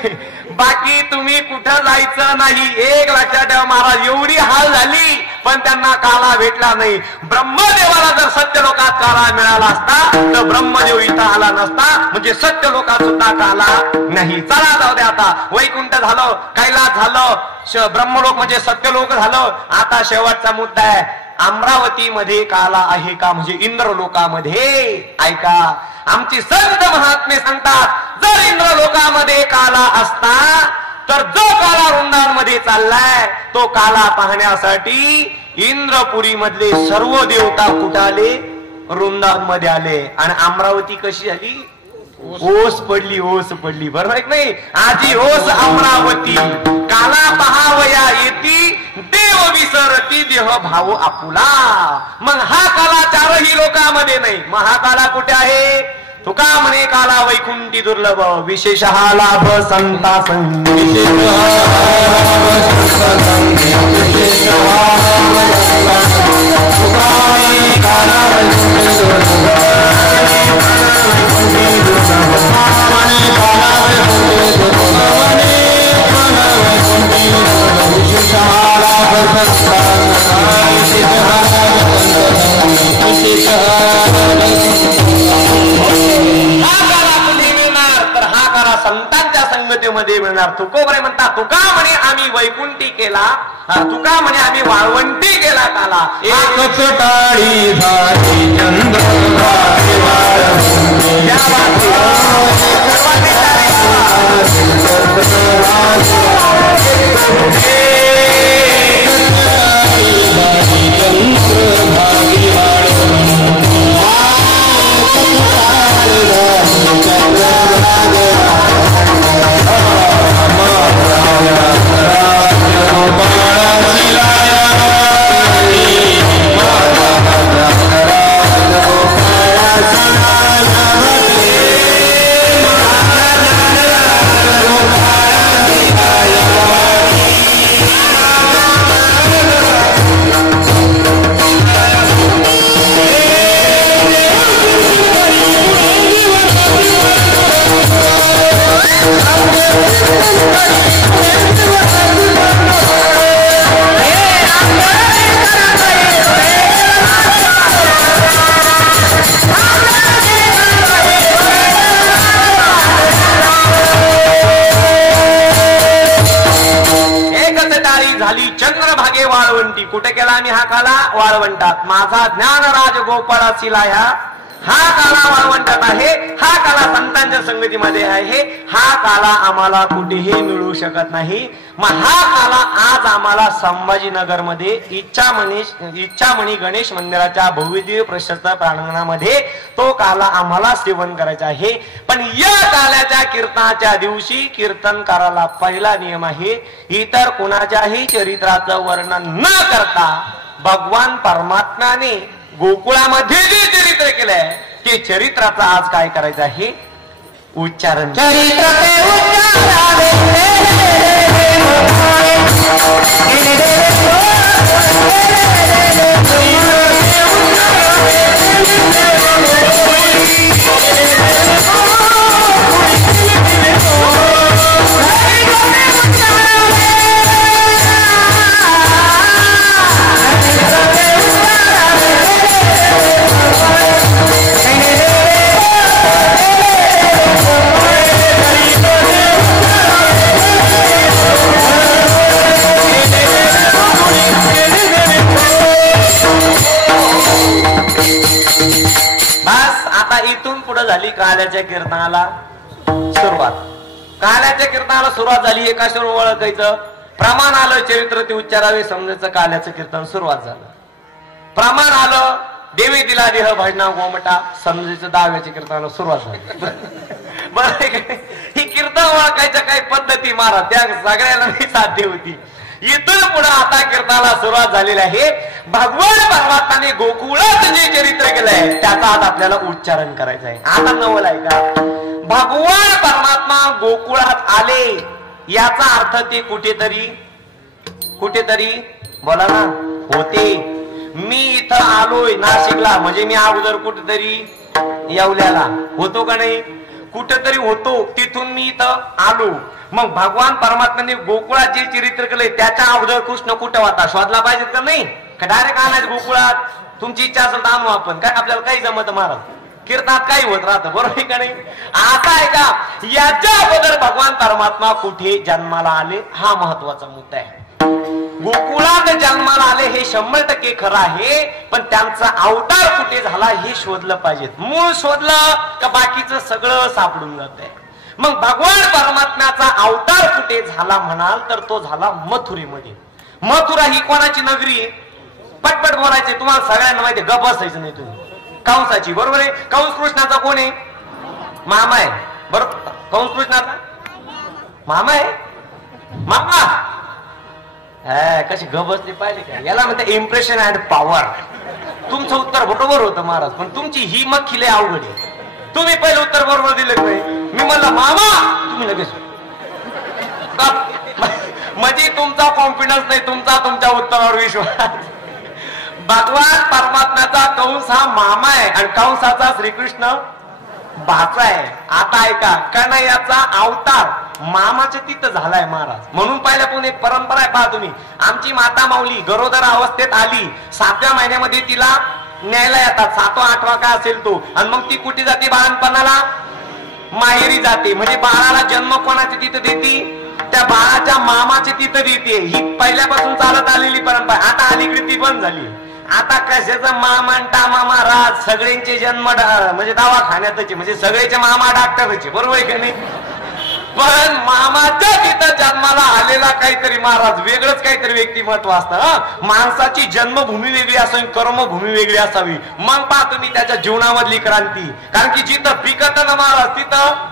बाकी तुम्ही कुठं जायचं नाही. एक लक्षात ठेवा महाराज, एवढी हाल झाली पण त्यांना काला भेटला नाही. ब्रह्मदेवाला जर सत्य लोकात काला मिळाला असता तर ब्रह्मदेव इथं आला नसता. म्हणजे सत्य लोकात सुद्धा काला नाही. चला जाऊ दे, आता वैकुंठ झालं, कैलास झालं, ब्रह्मलोक म्हणजे सत्यलोक झालं. आता शेवटचा मुद्दा आहे, अमरावतीमध्ये काला आहे का, म्हणजे इंद्रलोकामध्ये. ऐका, आमची संत महात्मे सांगतात, जर इंद्रलोकामध्ये काला असता तर जो काला वृंदावनमध्ये चाललाय तो काला पाहण्यासाठी इंद्रपुरी मधले सर्व देवता कुठे आले, वृंदावन मध्ये आले. आणि अमरावती कशी झाली, ओस पडली, ओस पडली. बरोबर आहे नाही, आजी ओस अमरावती. काला पहावया येती देव विसरती देह भाव आपुला. मग हा काला चारही लोकांमध्ये नाही, मग हा काला कुठे आहे. तुका म्हणे काला वैकुंठी दुर्लभ, विशेषः लाभ संता संगी. संतांच्या संगतीमध्ये मिळणार. तुकोबरे म्हणतात, तुका म्हणे आम्ही वैकुंठी केला, तुका म्हणे आम्ही वाळवंटी केला काला. एकच टाळी झाली चंद्र झाली चंद्रभागे वाळवंटी. कुठे केला आम्ही हा काला, वाळवंटात. माझा ज्ञानराज गोपाळासीला ह्या हा काला वाळवंटात आहे. हा काला संतांच्या संगतीमध्ये आहे. हा काला आम्हाला कुठेही मिळू शकत नाही. मग हा काला आज आम्हाला संभाजीनगर मध्ये इच्छामणी गणेश मंदिराच्या भव्य प्रशस्त प्रांगणामध्ये तो काला आम्हाला सेवन करायचा आहे. पण या काल्याच्या कीर्तनाच्या दिवशी कीर्तनकाराला पहिला नियम आहे, इतर कुणाच्याही चरित्राचं वर्णन न करता भगवान परमात्म्याने गोकुळामध्ये जे चरित्र केलंय ते चरित्राचा आज काय करायचं आहे, उच्चारण. इथून पुढे झाली काल्याच्या कीर्तनाला सुरुवात. काल्याच्या कीर्तनाला सुरुवात झाली. एका सुरू ओळखायचं, प्रमाण आलं, चरित्र ते उच्चारावे समजायचं, काल्याचं कीर्तन सुरुवात झालं. प्रमाण आलं, देवी दिला देह भजना गोमटा समजायचं, दहाव्याच्या कीर्तनाला सुरुवात झाली. बरं, ही कीर्तन ओळखायच्या काही पद्धती महाराज त्या सगळ्यांना नाही साध्य होती. इथून पुढे आता कीर्तनाला सुरुवात झालेली आहे. भगवान परमात्म्याने गोकुळात जे चरित्र केलंय त्याचा आज आपल्याला उच्चारण करायचं आहे. आता नवल आहे का, भगवान परमात्मा गोकुळात आले याचा अर्थ ते कुठेतरी बोला ना होते. मी इथं आलोय नाशिकला म्हणजे मी अगोदर कुठेतरी येवल्याला होतो का नाही. कुठेतरी होतो, तिथून मी इथं आलो. मग भगवान परमात्म्याने गोकुळात जे चरित्र केले त्याच्या अगोदर कृष्ण कुठं होता शोधला पाहिजे का नाही? का डायरेक्ट आणायचं गोकुळात? तुमची इच्छा असेल तर आणू आपण, काय आपल्याला काही जमत महाराज, कीर्तनात काही होत राहतं, बरोबर आहे का नाही? आता आहे का, याच्या अगोदर भगवान परमात्मा कुठे जन्माला आले हा महत्वाचा मुद्दा आहे. गोकुळात जन्माला आले हे 100% खरं आहे, पण त्यांचा अवतार कुठे झाला हे शोधलं पाहिजे. मूळ शोधलं का बाकीचं सगळं सापडून जात आहे. मग भगवान परमात्म्याचा अवतार कुठे झाला म्हणाल तर तो झाला मथुरेमध्ये. मथुरा ही कोणाची नगरी आहे? पटपट बोलायचे, तुम्हाला सगळ्यांना माहिती, गप बसायचं नाही तुम्ही. कंसाची, बरोबर आहे. कंस कृष्णाचा कोण आहे? मामा आहे, बरोबर. कंस कृष्णाचा मामा आहे. मामा कशी गप बसली पाहिजे का? याला म्हणते इम्प्रेशन अँड पॉवर. तुमचं उत्तर बरोबर होतं महाराज, पण तुमची ही मग खिले अवघड आहे. तुम्ही पहिलं उत्तर बरोबर दिलं नाही, मी म्हणलं मामा, तुम्ही लगेच म्हणजे तुमचा कॉन्फिडन्स नाही, तुमच्या उत्तरावर विश्वास. भगवान परमात्म्याचा कंस हा मामा आहे आणि कंसाचा श्रीकृष्ण भाचा आहे. आता ऐका, कन्हैयाचा अवतार मामाच्या तिथं झालाय महाराज. म्हणून पहिल्यापासून एक परंपरा आहे, पहा तुम्ही. आमची माता माऊली गरोदर अवस्थेत आली, 7व्या महिन्यामध्ये तिला न्यायला येतात, 7वा 8वा काय असेल तो, आणि मग ती कुठे जाते? बाळणपणाला माहेरी जाते. म्हणजे बाळाला जन्म कोणाच्या तिथं देते? त्या बाळाच्या मामाच्या तिथं देते. ही पहिल्यापासून चालत आलेली परंपरा. आता अलीकडे ती बंद झाली. आता कशाचा मामा टामा महाराज, सगळ्यांचे जन्म म्हणजे दवाखान्यातच, म्हणजे सगळ्याचे मामा डॉक्टरचे, बरोबर आहे की नाही? पण मामाच्या तिथं जन्माला आलेला काहीतरी महाराज वेगळंच काहीतरी व्यक्तिमत्व असतं. माणसाची जन्मभूमी वेगळी असावी, कर्मभूमी वेगळी असावी. मग पाहतो मी त्याच्या जीवनामधली क्रांती. कारण की जिथं पिकत ना महाराज तिथं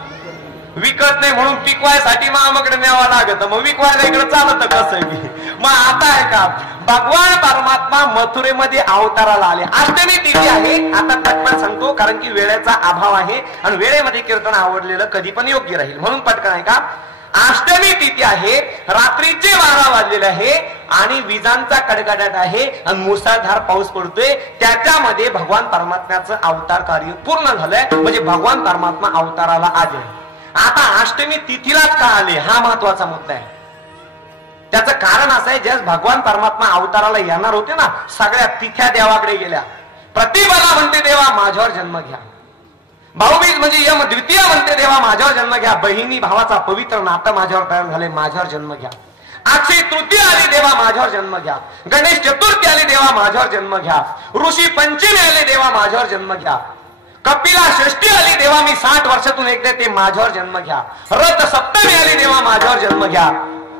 विकत नाही, म्हणून पिकवायसाठी मामाकडे न्यावा लागत. मग विकवायला इकडे चालत कसं आहे? मग आता आहे का, भगवान परमात्मा मथुरेमध्ये अवताराला आले. अष्टमी तिथी आहे. आता पटकन सांगतो कारण की वेळेचा अभाव आहे आणि वेळेमध्ये कीर्तन आवडलेलं कधी पण योग्य राहील, म्हणून पटकन आहे का. अष्टमी तिथी आहे, रात्रीचे 12 वाजलेले आहे आणि विजांचा कडकडाट आहे आणि मुसळधार पाऊस पडतोय. त्याच्यामध्ये भगवान परमात्म्याचं अवतार कार्य पूर्ण झालंय, म्हणजे भगवान परमात्मा अवताराला आले. आता अष्टमी तिथीलाच का आले हा महत्वाचा मुद्दा आहे. त्याचं कारण असं आहे, ज्यास भगवान परमात्मा अवताराला येणार होते ना, सगळ्या तिथ्या देवाकडे गेल्या. प्रतिभला म्हणते देवा माझ्यावर जन्म घ्या. भाऊबीज म्हणजे यम द्वितीय म्हणते देवा माझ्यावर जन्म घ्या. बहिणी भावाचा पवित्र नातं माझ्यावर तयार झाले, माझ्यावर जन्म घ्या. अक्षय तृतीय आली देवा माझ्यावर जन्म घ्या. गणेश चतुर्थी आली देवा माझ्यावर जन्म घ्या. ऋषी पंचमी आले देवा माझ्यावर जन्म घ्या. कपिला षष्ठी आली देवा मी 60 वर्षातून एकदा ते माझ्यावर जन्म घ्या. रथ सप्तमी आली देवा माझ्यावर जन्म घ्या.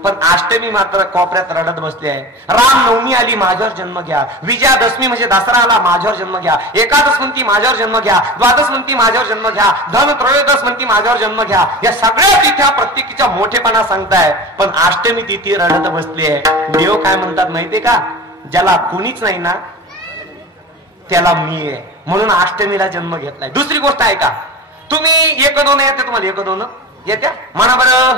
पण अष्टमी मात्र कोपऱ्यात रडत बसली आहे. रामनवमी आली माझ्यावर जन्म घ्या. विजयादशमी म्हणजे दसरा आला माझ्यावर जन्म घ्या. एकादश म्हणती माझ्यावर जन्म घ्या. द्वादश म्हणती माझ्यावर जन्म घ्या. धन त्रयोदश म्हणती माझ्यावर जन्म घ्या. या सगळ्या तिथ्या प्रत्येकीच्या मोठेपणा सांगताय, पण अष्टमी तिथी रडत बसली आहे. देव काय म्हणतात माहितीये का, ज्याला कुणीच नाही ना त्याला मी आहे, म्हणून अष्टमीला जन्म घेतलाय. दुसरी गोष्ट आहे का, तुम्ही 1-2 येते, तुम्हाला 1-2 येत्या म्हणा बरं,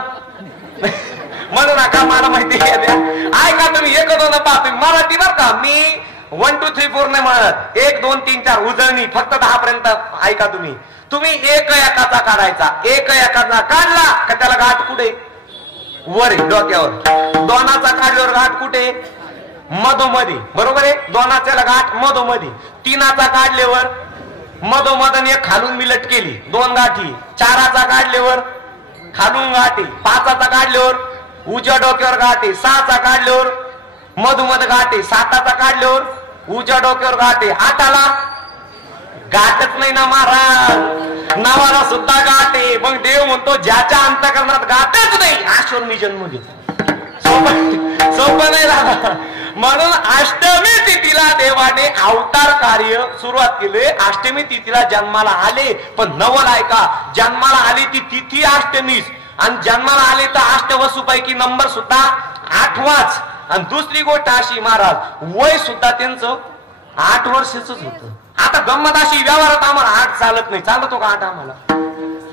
म्हणू नका, मला माहिती आहे का. तुम्ही 1-2 पाहतो मराठी बर का, मी 1 2 3 4 नाही म्हणत, 1 2 3 4 उजळणी फक्त 10 पर्यंत ऐका. तुम्ही एक एकाचा काढायचा. एक एकाचा काढला का त्याला गाठ कुठे? वर डोक्यावर. दोनाचा काढल्यावर गाठ कुठे? मधोमध्ये, बरोबर आहे. दोनाचा गाठ मधोमध्ये. तीनाचा काढल्यावर मधोमधन एक खालून मिलट केली, 2 गाठी. 4चा काढल्यावर खालून गाठी. 5चा काढल्यावर उजव्या डोक्यावर गाठी. 6चा काढल्यावर मधोमध गाठी. 7चा काढल्यावर उजव्या डोक्यावर गाठी. 8ला गाठच नाही ना महाराज, 9ला सुद्धा गाठी. मग देव म्हणतो ज्याच्या अंतःकरणात गाठच नाही अशावर मी जन्म घेतो. सोपं नाही राहणार. म्हणून अष्टमी तिथीला देवाने अवतार कार्य सुरुवात केले. अष्टमी तिथीला जन्माला आले, पण नवल ऐका, जन्माला आली ती तिथी अष्टमीच आणि जन्माला आले तर अष्टवसूपैकी नंबर सुद्धा 8वाच. आणि दुसरी गोष्ट अशी महाराज, वय सुद्धा त्यांचं 8 वर्षाच होतं. आता गंमत अशी, व्यवहारात आम्हाला 8 चालत नाही. चालतो का 8 आम्हाला?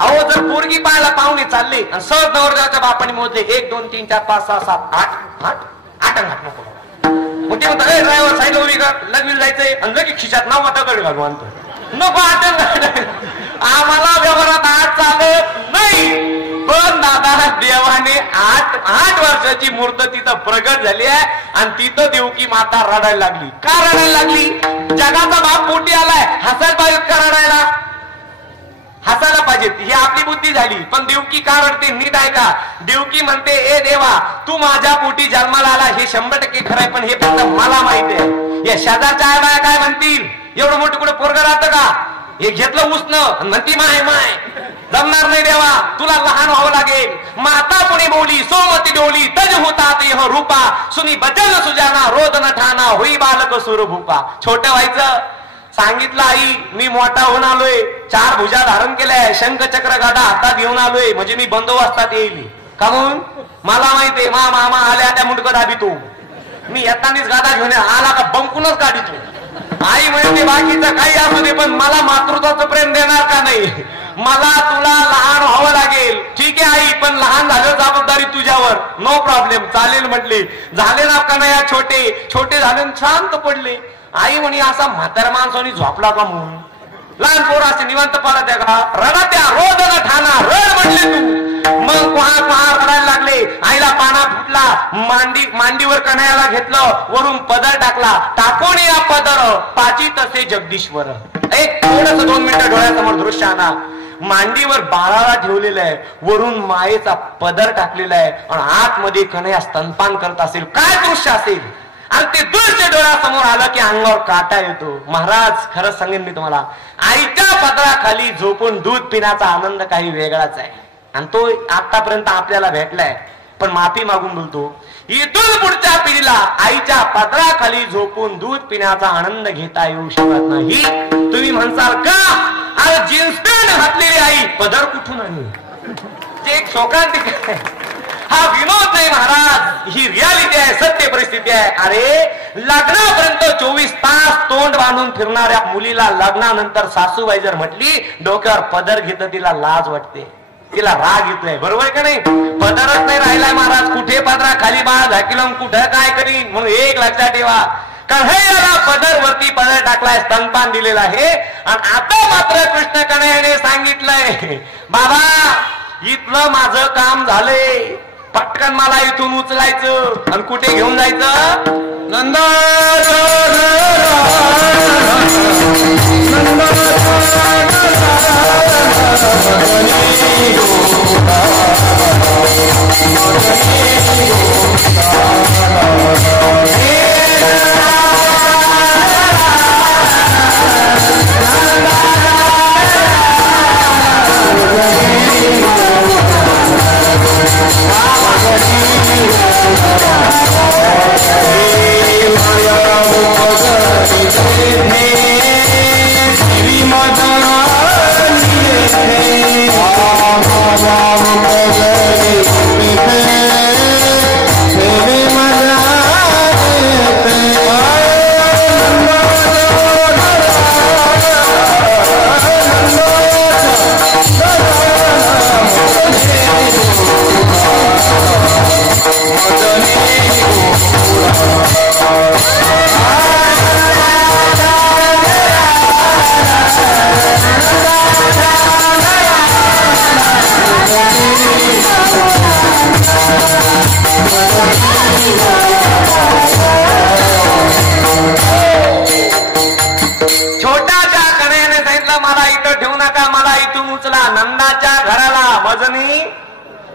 अहो जर पोरगी पाहायला पाहुणे चालले आणि सहज नवरदेवाच्या बापाने मोजले 1 2 3 4 5 6 7 8 नको. मग ते म्हणतात ड्रायव्हर साईड उभी कर, लग्न जायचंय आणि लगेच खिशात 9 दगड घालू आणतो. नको 8 आम्हाला व्यवहारात आज चालत नाही. पण दादा देवाने 8 वर्षाची मूर्त तिथं प्रगट झाली आहे आणि तिथं देवकी माता रडायला लागली. का रडायला लागली? जगाचा बाप पोटी आलाय, हसायला पाहिजे का रडायला? हसायला पाहिजे, ही आपली बुद्धी झाली. पण देवकी का रडते? नीट ऐका. देवकी म्हणते, ए देवा, तू माझ्या पोटी जन्माला आला हे 100% खरंय, पण हे फक्त मला माहिती आहे. या शेजारच्या आई बाया काय म्हणतील? एवढं मोठं कुठं पोरगं राहतं का? हे घेतलं उसनं म्हणती माय माय, जमणार नाही देवा, तुला लहान व्हावं लागेल. माता पुणे बोली सोमती डोली तज होता ते रूपा सुनी बचन सुजाना रोद न ठाना होई बालक सुरभूपा. छोटं व्हायचं सांगितलं, आई मी मोठा होऊन आलोय, 4 भुजा धारण केल्या, शंख चक्र गाडा हातात घेऊन आलोय, म्हणजे मी बंदोबस्तात येईल. का म्हणून? मला माहितीये मामा आल्या त्या मुंडकं दाबितो, मी येतानीच गाडा घेऊन आला का बंकूनच काढितो. आई म्हणते बाकीचं काही असू दे, पण मला मातृत्वाचं प्रेम देणार का नाही? मला तुला लहान व्हावं लागेल. ठीक आहे आई, पण लहान झालं जबाबदारी तुझ्यावर. नो प्रॉब्लेम, चालेल म्हटले. झाले ना का नाही छोटे झाले शांत पडले. आई म्हणे असा म्हातारा माणसाने झोपला का म्हणून? लहान पोर असे निवांत पडत आहे का? रडा त्या रोज न ठाणा रड म्हटले तू. मग पहा रडायला लागले. आईला पाना फुटला, मांडीवर कन्हैयाला घेतलं, वरून पदर टाकला. टाकोणे या पदर पाची तसे जगदीश्वर. एक थोडस 2 मिनिटं डोळ्यासमोर दृश्य आणा. मांडीवर बाळाला ठेवलेलं आहे, वरून मायेचा पदर टाकलेला आहे आणि आतमध्ये कन्हैया स्तनपान करत असेल. काय दृश्य असेल? आणि ते दृश्य डोळ्यासमोर आलं की अंगावर काटा येतो. महाराज खरंच सांगेन मी तुम्हाला, आईच्या पदराखाली झोपून दूध पिण्याचा आनंद काही वेगळाच आहे आणि तो आतापर्यंत आपल्याला भेटलाय. पण माफी मागून बोलतो, इथून पुढच्या पिढीला आईच्या पदराखाली झोपून दूध पिण्याचा आनंद घेता येऊ शकत नाही. तुम्ही म्हणसाल का? अरे जीन्स पॅन्ट घातलेली आई पदर कुठून आली? ते एक शोकांतिक हा विनोद नाही महाराज, ही रियालिटी आहे, सत्य परिस्थिती आहे. अरे लग्नापर्यंत 24 तास तोंड बांधून फिरणाऱ्या मुलीला लग्नानंतर सासूबाई जर म्हटली डोक्यावर पदर घेतं, तिला लाज वाटते, तिला राग येतोय. बरोबर का नाही? पदरच नाही राहिलाय महाराज. कुठे पदरा खाली बाळ झाकीलं, कुठं काय करीन? म्हणून एक लक्षात ठेवा, कन्हैयाला पदर वरती पदर टाकलाय, स्तनपान दिलेला आहे. आणि आता मात्र कृष्ण कन्हैयाने सांगितलंय, बाबा इथलं माझं काम झालंय, पटकन मला इथून उचलायचं आणि कुठे घेऊन जायचं? नंदा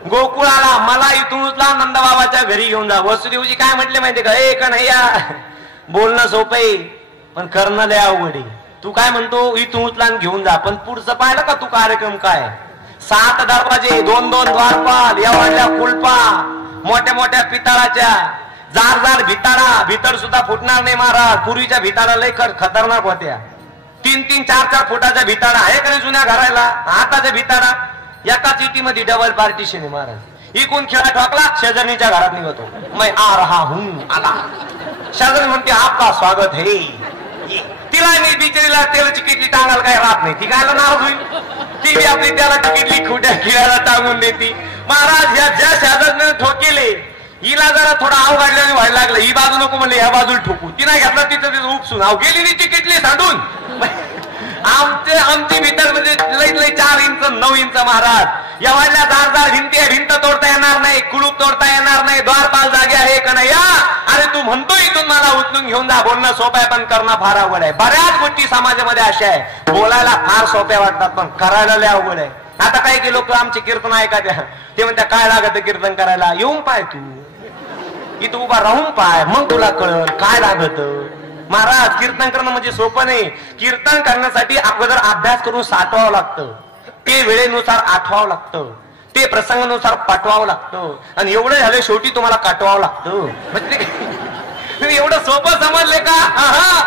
गोकुळाला मला इथून उचला, नंदबाबाच्या घरी घेऊन जा. वसुदेवजी काय म्हटले माहितीये का? ए कन्हैया, बोलणं सोपं पण करणं लय अवघड आहे. तू काय म्हणतो इथून उचला घेऊन जा, पण पुढचं पाहिलं का तू कार्यक्रम काय? 7 दरवाजे, 2-2 द्वारपाल, या वाढल्या कुलपा, मोठ्या मोठ्या पितळाच्या, जार भिताडा, भीतर सुद्धा फुटणार नाही महाराज. पूर्वीच्या भिताडा लय खतरनाक होत्या. 3-3, 4-4 फुटाच्या भिताडा आहे का जुन्या घराला? आताच्या भिताडा एका चिटीमध्ये डबल पार्टिशन आहे महाराज. इकून खेळा ठोकला, शेजारणीच्या घरात निघतो, मैं आ रहा हूं आला. शेजारी म्हणते आपका स्वागत है. तिला मी बिचारीला तेलाची किटली टांगायला काय राहत नाही, ती काय नाराज होईल? ती बी आपली त्याला किटली खोट्या खेळायला टांगून देते. महाराज ह्या ज्या शेजारने ठोकेले, हिला जरा थोडा अवघडल्याने व्हायला लागलं. ही बाजू नको म्हणले, ह्या बाजूला ठोकू. तिने घेतला तिथं उपसून गेली ती किटली सांडून. आमची भीतर म्हणजे लई 4 इंच 9 इंच महाराज एवढल्या जाड भिंती आहे, भिंत तोडता येणार नाही, कुलूप तोडता येणार नाही, द्वारपाल जागे आहे का नाही. अरे तू म्हणतो इथून मला उचलून घेऊन जा. बोलणं सोपं आहे पण करणं फार अवघड आहे. बऱ्याच गोष्टी समाजामध्ये अशा आहे बोलायला फार सोप्या वाटतात पण करायला लय अवघड आहे. आता काही की लोक आमचे कीर्तन ऐकायच्या ते म्हणतात काय लागत कीर्तन करायला. येऊन पाय तू इथं उभा राहून पाय मग तुला कळल काय लागत. महाराज कीर्तन करणं म्हणजे सोपं नाही. कीर्तन करण्यासाठी अगोदर अभ्यास करून साठवावं लागतं, ते वेळेनुसार आठवावं लागतं, ते प्रसंगानुसार पाठवावं लागतं आणि एवढं झालं शेवटी तुम्हाला काटवावं लागतं. म्हणजे एवढं सोपं समजले का.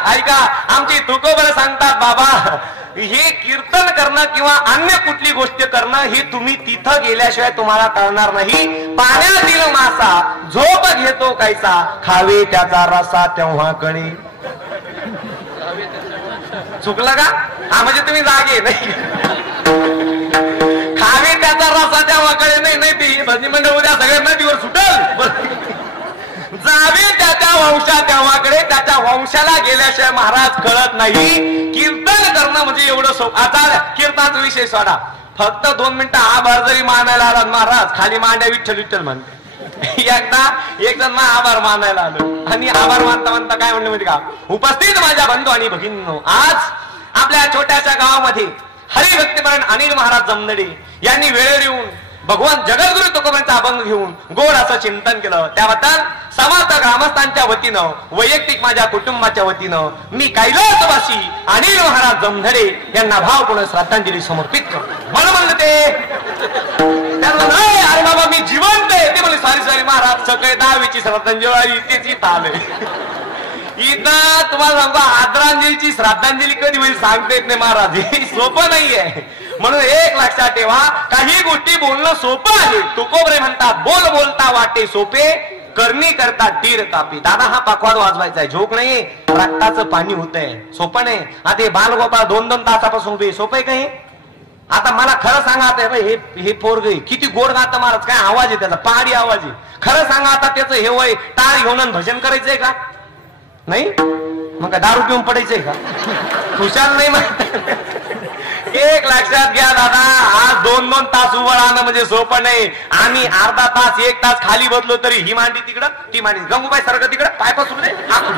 ऐका आमची तुकोबरं सांगतात बाबा हे कीर्तन करणं किंवा अन्य कुठली गोष्ट करणं हे तुम्ही तिथं गेल्याशिवाय तुम्हाला कळणार नाही. पाण्यातील मासा झोप घेतो कैसा, खावे त्याचा रसा तेव्हा कळे. चुकलं का. म्हणजे तुम्ही जागे नाही. खावे त्याचा रसा तेव्हा कळे नाही ती भजी मंडळ उद्या सगळ्या नदीवर सुटल. जावे त्याच्या वंशा तेव्हाकडे, त्याच्या वंशाला गेल्याशिवाय महाराज कळत नाही. कीर्तन करणं म्हणजे एवढं सोपं. आता कीर्तनाचा विषय सोडा, फक्त 2 मिनिटं आभार जरी मानायला आला महाराज खाली मांड्या विठ्ठल विठ्ठल म्हणते. एकदा एक जण आभार मानायला आलो आणि आभार मानता मानता काय म्हणलं माहिती का, उपस्थित माझ्या बंधू आणि भगिनींनो, आज आपल्या छोट्याशा गावामध्ये हरिभक्तीपरायण अनिल महाराज जमदडे यांनी वेळेवर येऊन भगवान जगद्गुरु तुकोबांचा अभंग घेऊन गोड असं चिंतन केलं. त्याबद्दल समस्त ग्रामस्थांच्या वतीनं वैयक्तिक माझ्या कुटुंबाच्या वतीनं मी कैलासवासी अनिल महाराज जमदडे यांना भावपूर्ण श्रद्धांजली समर्पित करतो. मला म्हणलं ते अरे बाबा मी जिवंत आहे. ते म्हणले सॉरी महाराज सकाळी 10वीची श्रद्धांजली तेच इथं आलंय. इथं तुम्हाला सांगतो आदरांजलीची श्रद्धांजली कधी होईल सांगता येत नाही महाराज. हे सोपं नाहीये. म्हणून एक लक्षात ठेवा काही गोष्टी बोलणं सोपं आहे. तुकोबरे म्हणतात बोल बोलता वाटे सोपे, करणी करता तीर कापी. दादा हा पखवाद वाजवायचा आहे, झोक नाही, रक्ताचं पाणी होतंय, सोपं नाही. आता हे बालगोपाळ 2-2 तासापासून उभे सोपं आहे काही. आता मला खरं सांगा आता हे पोरग किती गोड गातं महाराज, काय आवाज आहे त्याचा, पहाडी आवाज आहे. खरं सांगा आता त्याचं हे वय टाळ घेऊन भजन करायचंय का नाही, मग काय दारू पिऊन पडायचंय का, खुशाल नाही मग. एक लक्षात घ्या दादा, आज 2-2 तास उभं राहणं म्हणजे सोपं नाही. आम्ही अर्धा तास 1 तास खाली बदलो तरी ही मांडी तिकडं ती मांडी गंगूबाई सारखं तिकडं पाय पसरू दे आखून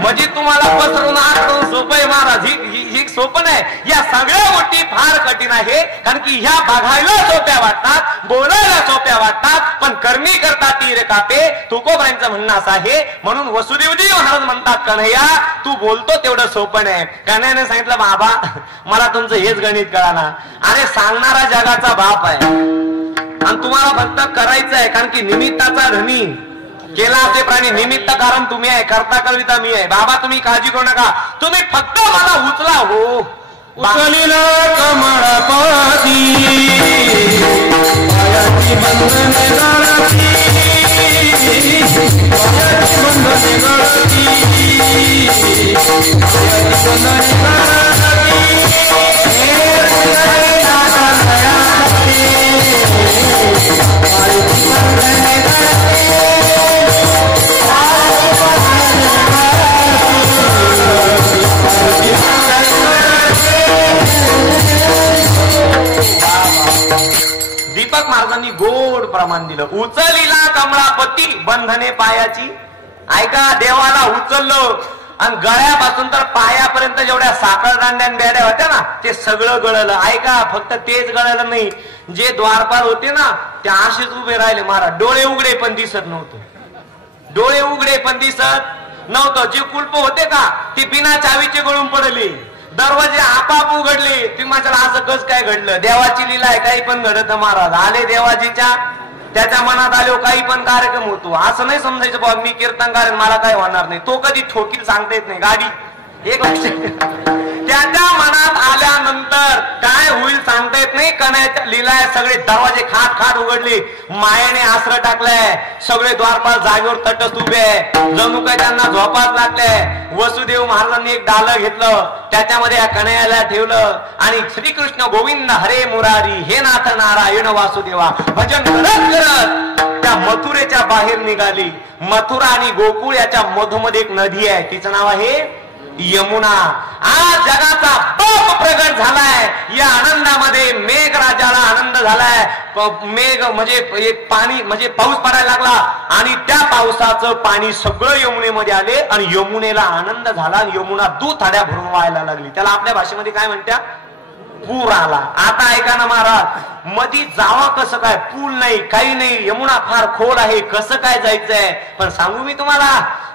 म्हणजे तुम्हाला पसरून आखून सोपं आहे महाराज. ही सोपं नाही. या सगळ्या गोष्टी फार कठीण आहे कारण की ह्या बघायला सोप्या वाटतात, बोलायला सोप्या वाटतात, पण करणी करता तीर कापे. तुकोबाईंचं म्हणणं असं आहे. म्हणून वसुदेवजी महाराज म्हणतात कन्हैया तू बोलतो तेवढं सोपं नाही. कन्हैयाने सांगितलं बाबा मला तुमचं हेच गणित कळाना. अरे सांगणारा जगाचा बाप आहे आणि तुम्हाला फक्त करायचं आहे कारण की निमित्ताचा धनी केला असे प्राणी निमित्त कारण तुम्ही आहे, करता कविता मी आहे. बाबा तुम्ही काळजी करू नका, तुम्ही फक्त मला उचला. हो उचलिला कमळपाती पायाची बंधने गळती, पायाची बंधने गळती, पायाची बंधने दीपक महाराजांनी गोड प्रमाण दिलं. उचलिला कमळापती बंधने पायाची. ऐका देवाला उचललं आणि गळ्यापासून तर पायापर्यंत जेवढ्या साखरदांड्यान बेड्या होत्या ना ते सगळं गळलं. ऐका फक्त तेच गळलं नाही, जे द्वारपाल होते ना ते असेच उभे राहिले महाराज. डोळे उघडे पण दिसत नव्हतं, डोळे उघडे पण दिसत नव्हतं. जे कुलप होते का ते बिना चावीचे गळून पडले, दरवाजे आपाप उघडले. तुम्ही माझ्याला असं कस काय घडलं, देवाची लीला आहे, काही पण घडत महाराज. आले देवाजीच्या त्याच्या मनात आलो काही पण कार्यक्रम होतो. असं नाही समजायचं बाबा मी कीर्तनकार मला काय होणार नाही, तो कधी ठोकील सांगता येत नाही गाडी. एक लक्षात त्याच्या मनात आल्यानंतर काय होईल सांगता येत नाही. कन्हैयाच्या लीला सगळे दरवाजे खाट खाट उघडले, मायाने आसरा टाकलाय, सगळे द्वारपाल जागेवर तटस्थ उभे आहे, जणू काय त्यांना झोपात लागलंय. वसुदेव महाराजांनी एक डालं घेतलं, त्याच्यामध्ये या कन्हैयाला ठेवलं आणि श्रीकृष्ण गोविंद हरे मुरारी हे नाथ नारायण वासुदेवा भजन करत करत त्या मथुरेच्या बाहेर निघाली. मथुरा आणि गोकुळ याच्या मधोमध्ये एक नदी आहे, तिचं नाव आहे यमुना. आज जगाचा बाप प्रगट झालाय. या आनंदामध्ये मेघ राजाला आनंद झालाय. मेघ म्हणजे पाणी म्हणजे पाऊस पडायला लागला आणि त्या पावसाचं पाणी सगळं यमुनेमध्ये आले आणि यमुनेला आनंद झाला आणि यमुना दुथड्या भरून व्हायला लागली. त्याला आपल्या भाषेमध्ये काय म्हणत्या? पूर आला. आता ऐका ना महाराज, मधी जावा कसं काय? पूल नाही, काही नाही. यमुना फार खोल आहे, कसं काय जायचंय? पण सांगू मी तुम्हाला,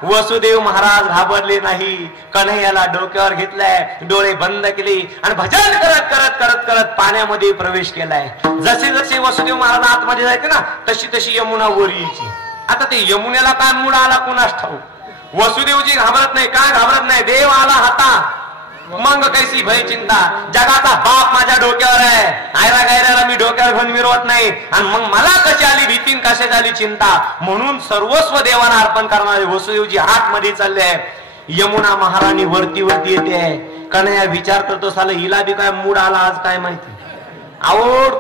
वसुदेव महाराज घाबरले नाही. कन्हैयाला डोक्यावर घेतलाय, डोळे बंद केले आणि भजन करत करत करत करत पाण्यामध्ये प्रवेश केलाय. जसे जसे वसुदेव महाराज आतमध्ये जायचे ना, तशी तशी यमुना वर यायची. आता ते यमुनेला काय मूड आला कुणास ठाऊक. वसुदेवजी घाबरत नाही. काय घाबरत नाही? देव आला हाता. मग कैसी भय चिंता. जगाचा बाप माझ्या डोक्यावर आहे. आयरा गायराला मी डोक्यावर घेऊन मिरवत नाही. आणि मग मला कशी आली भीती, कशी झाली चिंता. म्हणून सर्वस्व देवाला अर्पण करणारे वसुदेवजी आतमध्ये चालले आहे. यमुना महाराणी वरती वरती येते आहे. कन्हैया विचार करतो, साला हिला बी काय मूड आला आज काय माहिती. आवड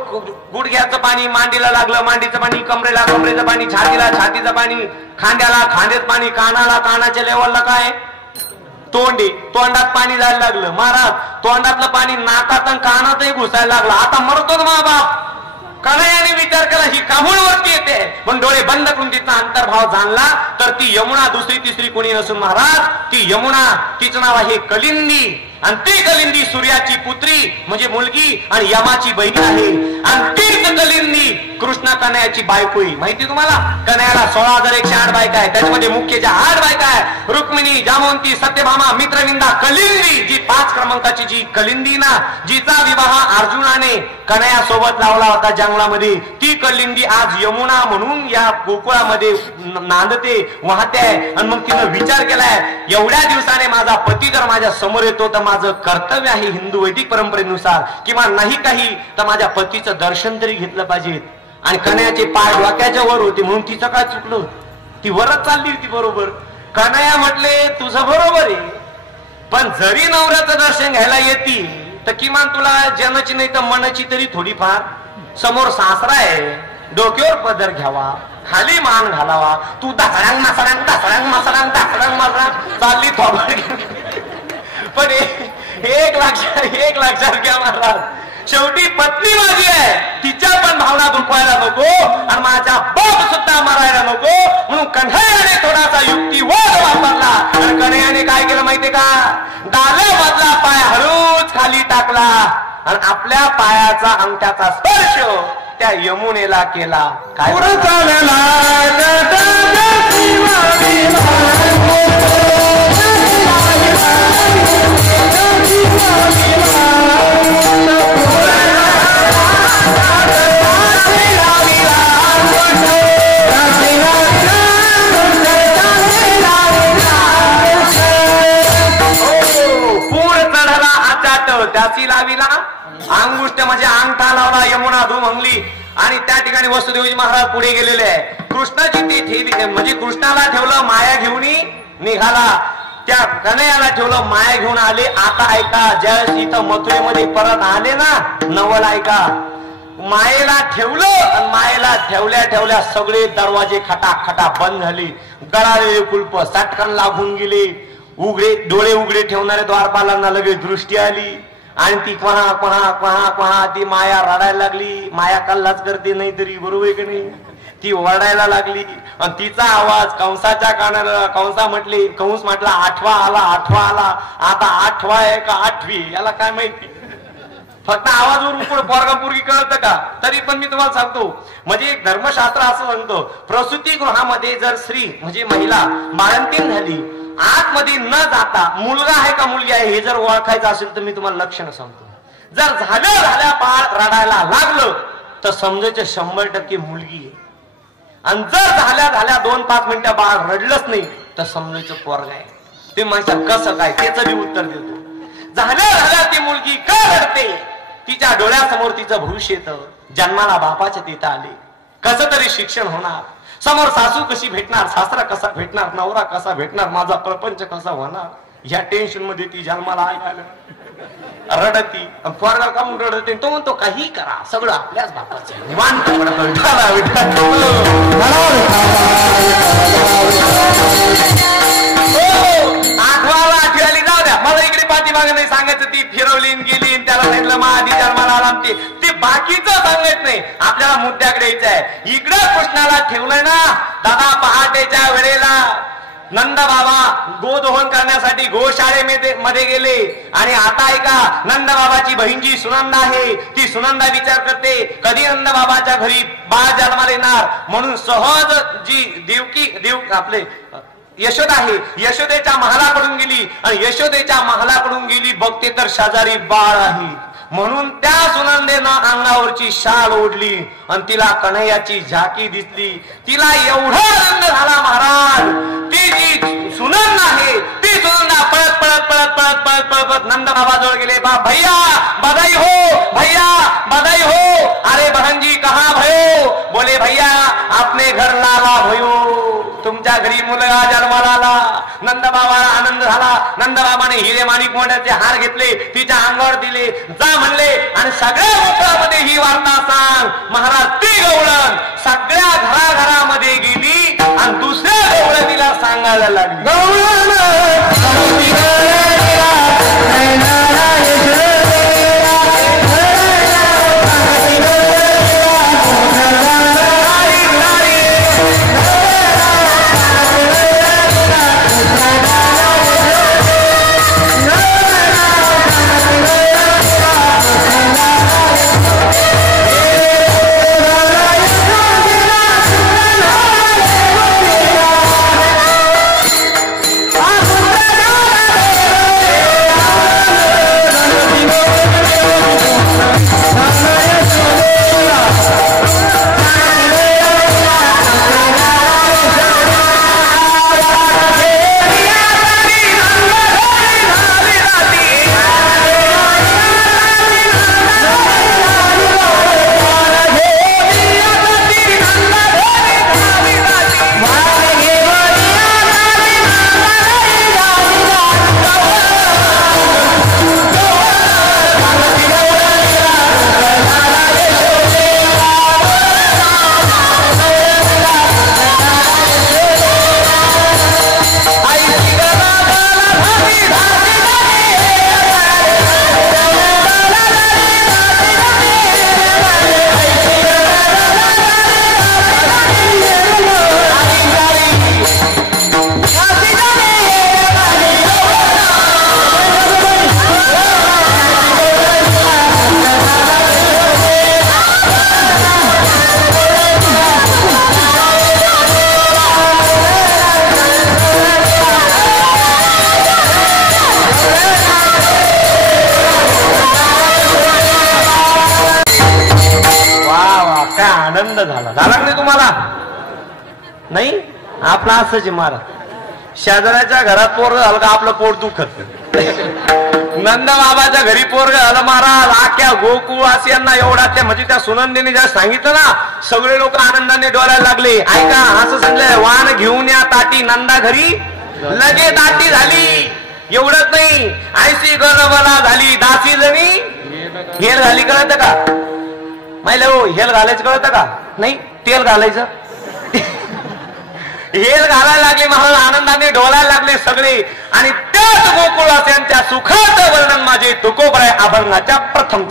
गुडघ्याचं पाणी मांडीला लागलं, मांडीचं पाणी कमरेला, कमरेचं पाणी छातीला, छातीचं पाणी खांद्याला, खांद्यात पाणी कानाला, कानाच्या लेवलला काय तोंडी, तोंडात पाणी जायला लागलं. महाराज तोंडातलं पाणी नाकात आणि कानातही घुसायला लागलं. आता मरतो ना बाप. कन्हैयाने विचार केला ही काहून वरती येते. पण डोळे बंद करून तिचा अंतर्भाव जाणला तर ती यमुना दुसरी तिसरी कोणी नसून महाराज ती यमुना, तिचं नाव आहे कलिंदी. आणि ती कलिंदी सूर्याची पुत्री म्हणजे मुलगी आणि यमाची बहीण आहे. आणि तीच कलिंदी कृष्ण कन्हैयाची बायको आहे. माहिती तुम्हाला? कन्हैयाला 16,108 बायका आहे. त्याच्यामध्ये मुख्य ज्या 8 बायका आहे, रुक्मिणी, जामवंती, सत्यभामा, मित्रविंदा, कलिंदी. जी 5 क्रमांकाची जी कलिंदी ना, जिचा विवाह अर्जुनाने कन्हैया सोबत लावला होता जंगलामध्ये, ती कलिंदी आज यमुना म्हणून या गोकुळामध्ये नांदते, वाहते आहे. आणि मग तिनं विचार केलाय, एवढ्या दिवसाने माझा पती जर माझ्या समोर येतो तर माझं कर्तव्य आहे हिंदू वैदिक परंपरेनुसार, किंवा नाही काही तर माझ्या पतीचं दर्शन तरी घेतलं पाहिजे. आणि कन्हैयाचे पाय डोक्याच्या वर होते म्हणून तिचं काय चुकलं? ती वरच चालली होती बरोबर. कन्हैया म्हटले तुझं बरोबर आहे, पण जरी नवऱ्याचं दर्शन घ्यायला येते तर किमान तुला जनाची नाही तर मनाची तरी थोडीफार. समोर सासरा आहे, डोक्यावर पदर घ्यावा, खाली मान घालावा. तू दासड्यांग मासड्यांग दासड्यांग मासड्यांग दासड्यांग मासड्यांग चालली थोबड. पण एक लक्षात घ्या महाराज, शेवटी पत्नी माझी आहे, तिच्या पण भावना दुखवायला नको आणि माझा बाप सुद्धा मरायला नको. म्हणून कन्हैयाने थोडासा युक्तिवाद वापरला. आणि कन्हैयाने काय केलं माहितीये का? डाव्या पाय हळूच खाली टाकला आणि आपल्या पायाचा अंगठ्याचा स्पर्श त्या यमुनेला केला. काय त्याची लाविला अंगुष्ट म्हणजे अंगठा लावला. यमुना धुमंगली आणि त्या ठिकाणी वसुदेवजी महाराज पुढे गेलेले आहे. कृष्णाची ती म्हणजे कृष्णाला ठेवलं, माया घेऊन निघाला. त्या कन्हैयाला ठेवलं, माया घेऊन आले. आता ऐका, ज्यावेळेस इथं मथुरेमध्ये परत आले ना, नवल ऐका, मायेला ठेवलं आणि मायेला ठेवल्या ठेवल्या सगळे दरवाजे खटाखटा बंद झाले. गळालेले कुलप सटकन लागून गेले. डोळे उघडे ठेवणारे द्वारपालांना लगेच दृष्टी आली आणि ती कहा कहा कहा कहा ती माया रडायला लागली. माया कल्लाच करते नाही तरी, बरोबर की नाही? ती ओरडायला लागली आणि तिचा आवाज कंसाच्या कानाला, कंसा म्हटले, कंस म्हटला 8वा आला 8वा आला. आता 8वा आहे का 8वी याला काय माहिती. फक्त आवाजवर पोरगा पोरगी कळतं का? तरी पण मी तुम्हाला सांगतो, म्हणजे एक धर्मशास्त्र असं सांगतो, प्रसूती गृहामध्ये जर स्त्री म्हणजे महिला बाळंतीण झाली, आतमध्ये न जाता मुलगा आहे का मुलगी आहे हे जर ओळखायचं असेल तर मी तुम्हाला लक्षण सांगतो. जर झाल्या बाळ रडायला लागलं तर समजायचं 100% मुलगी आहे. आणि जर झाल्या 2-5 मिनिटं बाळ रडलंच नाही तर समजायचं पोरगा आहे. ते म्हणतात कसं काय, त्याचं बी उत्तर देतो. झाल्या ती मुलगी का रडते? तिच्या डोळ्यासमोर तिचं भविष्य येतं. जन्माला बापाच्या तिथं आले, कसं तरी शिक्षण होणार, समोर सासू कशी भेटणार, सासरा कसा भेटणार, नवरा कसा भेटणार, माझा प्रपंच कसा होणार, ह्या टेन्शन मध्ये ती जन्माला आल्या रडती. पोरगा का म्हणून रडते? तो म्हणतो काही करा, सगळं आपल्याच बापाचं. निवांत आठवाला आठवी जाऊ द्या, थांबते. ते बाकीचं सांगत नाही, आपल्याला मुद्द्याकडे यायचं आहे. इकडं कृष्णाला ठेवलंय ना दादा. पहाटेच्या वेळेला नंद बाबा गोदोहन करण्यासाठी गोशाळेमध्ये गेले. आणि आता ऐका, नंद बाबाची बहीण जी सुनंदा आहे, ती सुनंदा विचार करते कधी नंद बाबाच्या घरी बाळ जन्माला येणार. म्हणून सहज जी आपले यशोदा आहे, यशोदेच्या महालाकडून गेली. आणि यशोदेच्या महालाकडून गेली, बघते तर शेजारी बाळ आहे. म्हणून त्या सुनंदेनं अंगावरची शाल ओढली आणि तिला कन्हैयाची झाकी दिसली. तिला एवढा आनंद झाला महाराज. ती जी सुनंद आहे, ती सुनंदा पळत पळत पळत पळत पळत पळत नंद बाबा जवळ गेले. भैया बधाई हो, भैया बधाई हो. अरे बहन जी कहा भयो? बोले भैया आपने घर लाला भयो, तुमच्या घरी मुलगा जन्माला आला. नंद बाबाला आनंद झाला. नंद बाबाने हिरे माणिक मोड्याचे हार घेतले, तिच्या अंगावर दिले. जा म्हणले आणि सगळ्या गोकुळामध्ये ही वार्ता सांग. महाराज ती गवळण सगळ्या घराघरामध्ये गेली आणि दुसऱ्या गवळणीला सांगायला लागली. आनंद झाला. झाला नाही तुम्हाला? नाही, आपला असंच मारा. शेजाऱ्याच्या घरात पोरग झालं का आपलं पोट दुखत. नंद बाबाच्या घरी पोरग झालं महाराज. आख्या गोकुळवासियांना एवढा त्या म्हणजे त्या सुनंदीने ज्या सांगितलं ना, सगळे लोक आनंदाने डोळायला लागले. ऐका, असं सांगितलं, वाण घेऊन या ताटी नंदा घरी लगे ताटी झाली. एवढंच नाही, आयसी गरबला झाली. दासी जणी हेल घाली. कळत का माहिती हो? हेल घालायचं कळतं का? नाही, तेल घालायचं. हेल घालायला लागले महाराज. आनंदाने डोलायला लागले सगळे. आणि त्याच गोकुळवासियांच्या सुखाचं वर्णन माझे तुकोबराय अभंगाच्या प्रथम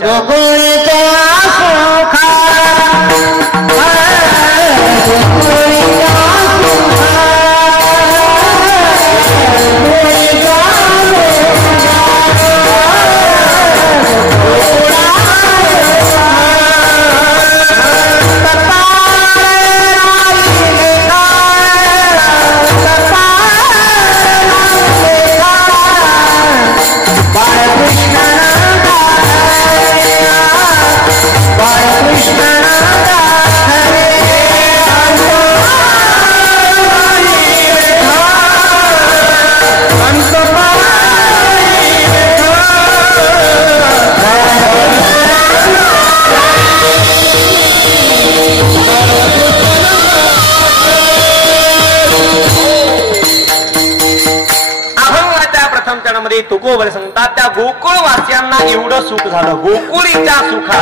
तुकोबर सांगतात, त्या गोकुळवासियांना एवढं सुख झालं. गोकुळीच्या सुखा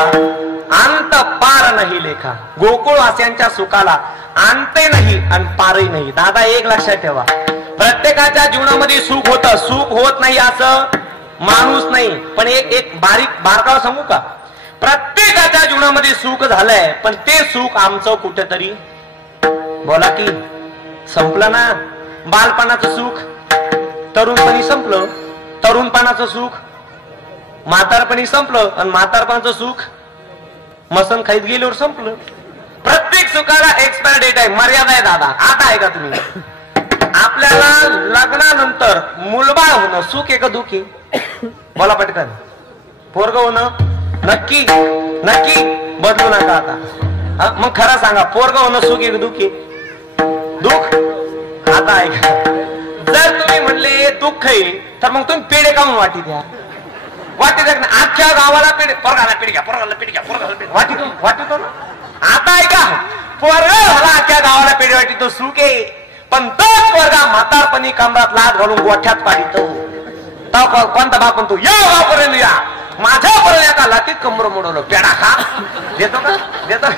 अंत पार नाही लेखा. गोकुळवासियांच्या सुखाला अंत नाही आणि पारही नाही. दादा एक लक्षात ठेवा, प्रत्येकाच्या जीवनामध्ये सुख होतं, सुख होत नाही असं माणूस नाही. पण एक बारीक बारकाव सांगू का? प्रत्येकाच्या जीवनामध्ये सुख झालंय, पण ते सुख आमचं कुठेतरी बोला की संपलं ना. बालपणाचं सुख तरुणपणी संपलं, तरुणपणाचं सुख म्हातारपणी संपलं, आणि म्हातारपणाचं सुख मसन खाईत गेल्यावर संपलं. प्रत्येक सुखाला एक्सपायर डेट आहे, मर्यादा आहे दादा. आता आहे का तुम्ही? आपल्याला लग्नानंतर मुलबाळ होणं सुख आहे का दुःख आहे? बोला पटकन. पोरग होणं नक्की नक्की बदलू नका आता. मग खरं सांगा, पोरग होणं सुख आहे का दुःख आहे? दुःख. आता ऐका, जर तुम्ही म्हणले दुःख आहे तर मग तुम्ही पेढे काऊन वाटी द्या? वाटी द्या ना, अख्ख्या गावाला पेढे, पोरगाला पेढे घ्या, पोरगाला पेढे घ्या, पोरगाला पेढे वाटीतो ना. आता ऐका, पोरग झाला अख्ख्या गावाला पेढे वाटीतो, सुख आहे. पण तोच पोरगा म्हातारपणी कमरात लाद घालून गोठ्यात पाडितो. कोणता बाप म्हणतो, या बापर्यंत या, माझ्यापर्यंत एका लाटीत कमर मोडवलं, पेढा खा. देतो का? देतो.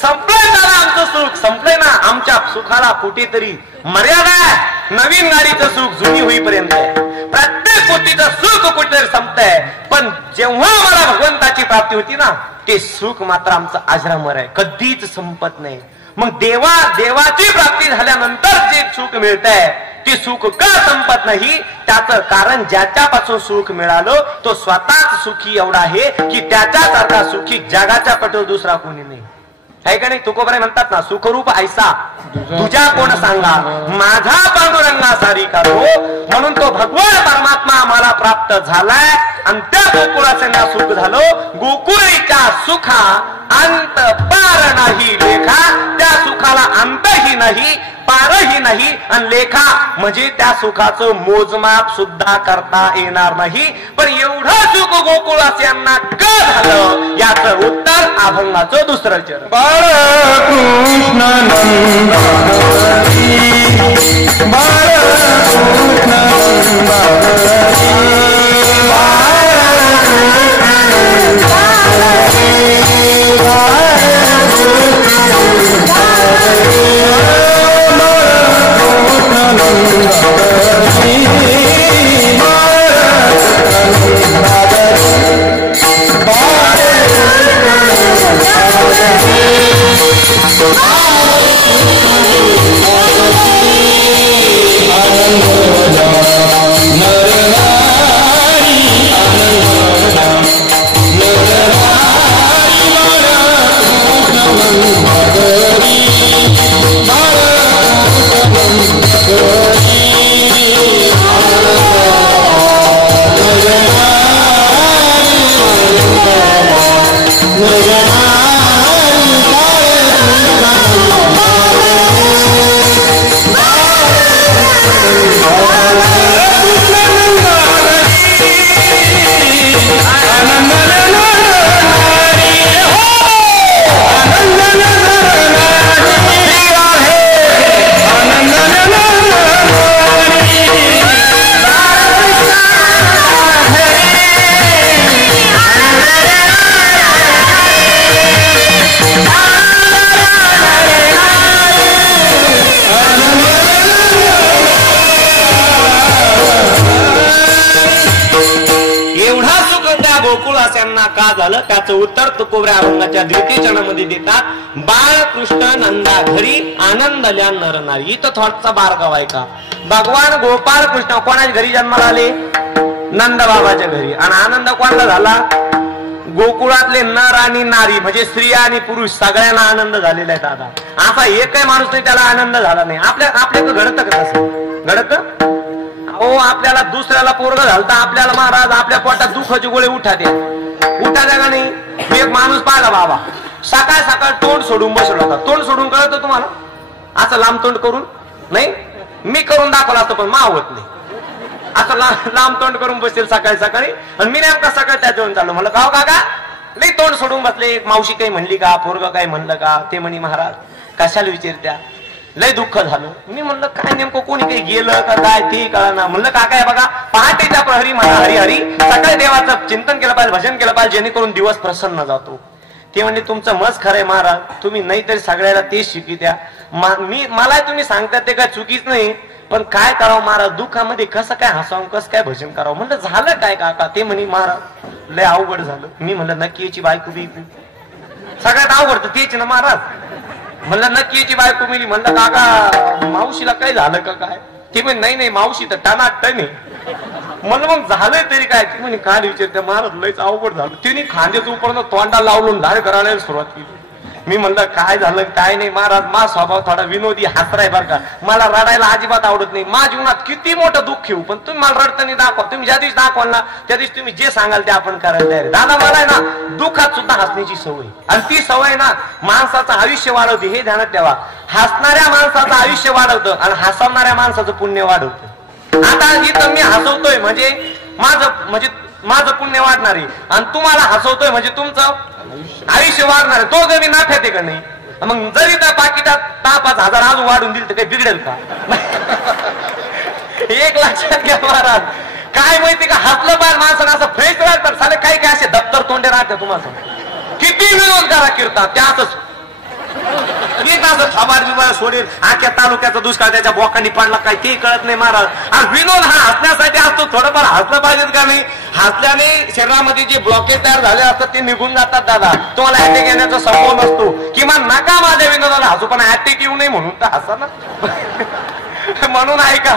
संपलंय ना आमचं सुख, संपलंय ना. आमच्या सुखाला कुठेतरी मर्यादा आहे. नवीन गाडीचं सुख जुनी होईपर्यंत आहे. प्रत्येक गोष्टीचं सुख कुठेतरी संपतंय. पण जेव्हा मला भगवंताची प्राप्ती होती ना, ते सुख मात्र आमचं अजरामर आहे, कधीच संपत नाही. मग देवाची प्राप्ती झाल्यानंतर जे सुख मिळतंय ते सुख का संपत नाही? त्याचं कारण ज्याच्यापासून सुख मिळालं तो स्वतःच सुखी एवढा आहे की त्याच्यासारखा सुखी जगाच्या पटोर दुसरा कोणी नाही. आहे का नाही? तुकोबराय म्हणतात ना, सुखरूप ऐसा तुझ्या कोण सांगा, माझा पांडुरंगा सारी करो. म्हणून तो भगवान परमात्मा आम्हाला प्राप्त झालाय, आणि त्या गोकुळासेना सुख झालं. गोकुळीच्या सुखा अंत पार नाही लेखा. त्या सुखाला अंतही नाही, पारही नाही, आणि लेखा म्हणजे त्या सुखाचं मोजमाप सुद्धा करता येणार नाही. पण एवढं सुख गोकुळास्यांना का झालं याचं उत्तर अभंगाचं दुसरं चरण. बाळकृष्ण नंदारी, बाळकृष्ण का झालं त्याचं उत्तर तुकोबऱ्या अभंगाच्या द्वितीय चरणामध्ये देतात. बाळकृष्ण नंदा घरी आनंदल्या नरनारी. इथं थोडचा बारगाव आहे का? भगवान गोपाळ कृष्ण कोणाच्या घरी जन्माला आले? नंद बाबाच्या घरी. आणि आनंद कोणाला झाला? गोकुळातले नर आणि नारी म्हणजे स्त्रिया आणि पुरुष सगळ्यांना आनंद झालेला आहे. दादा असा एकही माणूस नाही त्याला आनंद झाला नाही. आपल्याकडे घडतं का तसं? घडतं? हो, आपल्याला दुसऱ्याला पोरग झालता, आपल्याला महाराज आपल्या पोटात दुखाचे गोळे उठा का नाही? एक माणूस पाहिला बाबा, सकाळ सकाळ तोंड सोडून बसला होता. तोंड सोडून कळतं तुम्हाला? असं लांब तोंड करून नाही, मी करून दाखवलं असतं पण मावत नाही. असं लांब तोंड करून बसेल सकाळी सकाळी. आणि मी नेमका सकाळ त्याच्यावरून चाललो. म्हणलं गाव काका लई तोंड सोडून बसले, मावशी काही म्हणली का, पोरग काही म्हणलं का? ते म्हणे महाराज कशाला विचारत्या, लय दुःख झालं. मी म्हणलं काय नेमकं कोणी काही गेलं का काय ते कळना. म्हणलं काका आहे बघा, पहाटेच्या प्रहरी म्हणा हरी हरी, सकाळी देवाचं चिंतन केलं पाहिजे, भजन केलं पाहिजे, जेणेकरून दिवस प्रसन्न जातो. ते म्हणजे तुमचं मस्त खरंय महाराज, तुम्ही नाही तरी सगळ्याला तेच शिकित्या. मला तुम्ही सांगता ते काय चुकीच नाही, पण काय करावं महाराज, दुःखामध्ये कसं काय हसावं, कसं काय भजन करावं. म्हणलं झालं काय काका? ते म्हणे महाराज लय अवघड झालं. मी म्हणलं नक्की याची बायको बी सगळ्यात अवघड तर तेच ना महाराज. म्हणलं नक्की याची बायको मिली. म्हणलं काका मावशीला काय झालं का काय? ते म्हणे नाही नाही मावशी तर टनाट टन आहे. म्हणलं मग झालंय तरी काय? ती म्हणे काय विचारते महाराज लयच अवघड झालं. तिने खांद्याचं उपरणं तोंडा लावून धाड करायला सुरुवात केली. मी म्हणलं काय झालं काय नाही महाराज. मा स्वभाव थोडा विनोदी हसराय बरं का. मला रडायला अजिबात आवडत नाही. माझ्या जीवनात किती मोठं दुःख येऊ पण तुम्ही मला रडताना दाखवा. तुम्ही ज्या दिवशी दाखवाल ना त्या दिवशी तुम्ही जे सांगाल ते आपण करायला तयार. दादा मला आहे ना दुःखात सुद्धा हसण्याची सवय आणि ती सवय ना माणसाचं आयुष्य वाढवते हे ध्यानात ठेवा. हसणाऱ्या माणसाचं आयुष्य वाढवतं आणि हसवणाऱ्या माणसाचं पुण्य वाढवतं. आता इथं मी हसवतोय म्हणजे माझं पुण्य वाढणार आहे आणि तुम्हाला हसवतोय म्हणजे तुमचं आयुष्य वाढणार आहे. तो जरी नाफ्यात आहे का नाही. मग जरी त्या पाकिटात 5,000 अजून वाढून दिल तर काही बिघडेल का? एक लक्षात घ्या महाराज. काय माहिती का हसलं पाहिजे माणसानं असं फ्रेश राहतात. साले काही काय असे दप्तर तोंडे राहतात तुम्हाला. किती विरोध करा कीर्तन त्यातच एक असं थबाड बिबाड सोडेल. आख्या तालुक्याचा दुष्काळ त्याच्या बोकांनी पडला काय ते कळत नाही महाराज. आणि विनोद हा हसण्यासाठी असतो. थोडंफार हसलं पाहिजेत का नाही. हसल्याने शरीरामध्ये जे ब्लॉकेज तयार झाले असतात ते निघून जातात. दादा तुम्हाला अटॅक येण्याचा संभव नसतो. किंवा नका माझ्या विनोदाला हसू पण अटॅक येऊ नये म्हणून तर हसा ना. म्हणून ऐका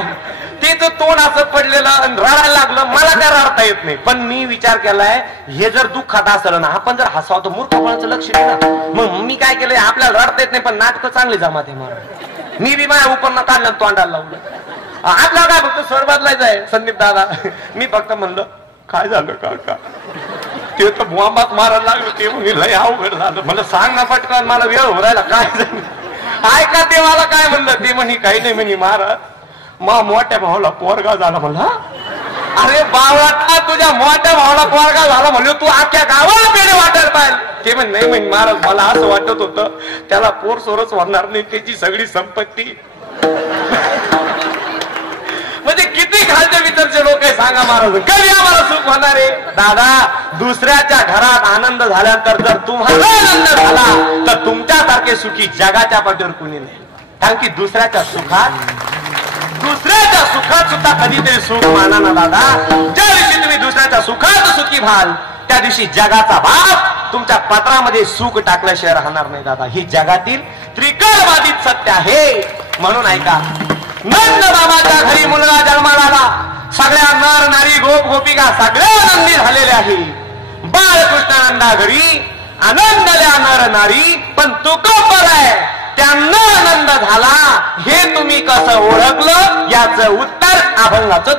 तेच तोंड असं पडलेलं रडायला लागलं. मला काय रडता येत नाही पण मी विचार केलाय हे जर दुःखात असलं ना आपण जर हसावं तर मूर्खपणाचं लक्ष नाही ना. मग मी काय केलंय आपल्याला रडता येत नाही पण नाटकं चांगली जमात आहे मला. मी बी माझ्या उपरनं काढलं तोंडाला लावलं. आपल्याला काय फक्त स्वर बदलायचं आहे संदीप दादा. मी फक्त म्हणलं काय झालं काका? ते तर मुहांबात मारायला लागलं. ते म्हणे लय अवघड झालं. मला सांग ना पटकन मला वेळ होरायला काय झालं. ऐका ते मला काय म्हणलं. ते म्हणे काही नाही म्हणे महाराज मा मोठ्या भावाला पोरगा झाला. म्हणला अरे बावळा तुझ्या मोठ्या भावाला पोरगा झाला म्हणलं तू अख्ख्या गावाला पेढे वाटायला पाहिजे. ते म्हणे नाही म्हणे महाराज मला असं वाटत होतं त्याला पोर सोरच होणार नाही त्याची सगळी संपत्ती. म्हणजे किती खालच्या विचारचे लोक आहे सांगा महाराज. कधी आम्हाला सुख होणार आहे? दादा दुसऱ्याच्या घरात आनंद झाल्यानंतर जर तुम्हाला आनंद झाला तर तुमच्यासारखे सुखी जगाच्या पाठीवर कुणी नाही. कारण की दुसऱ्याच्या सुखात सुद्धा कधीतरी सुख माना ना दादा. ज्या दिवशी तुम्ही दुसऱ्याच्या सुखात सुखी व्हाल त्या दिवशी जगाचा बाप तुमच्या पत्रामध्ये सुख टाकल्याशिवाय राहणार नाही दादा. ही जगातील त्रिकालवादीत सत्य आहे. म्हणून ऐका नंद बाबाच्या घरी मुलगा जन्माला आला. सगळ्या नर नारी गोप गोपिका सगळ्या आनंदी झालेले आहे. बाळकृष्णानंदा घरी आनंदल्या नर नारी पण तुकोपर आहे त्यांना आनंद झाला. हे तुम्ही कसं ओळखलं याचं उत्तर अभंगाचं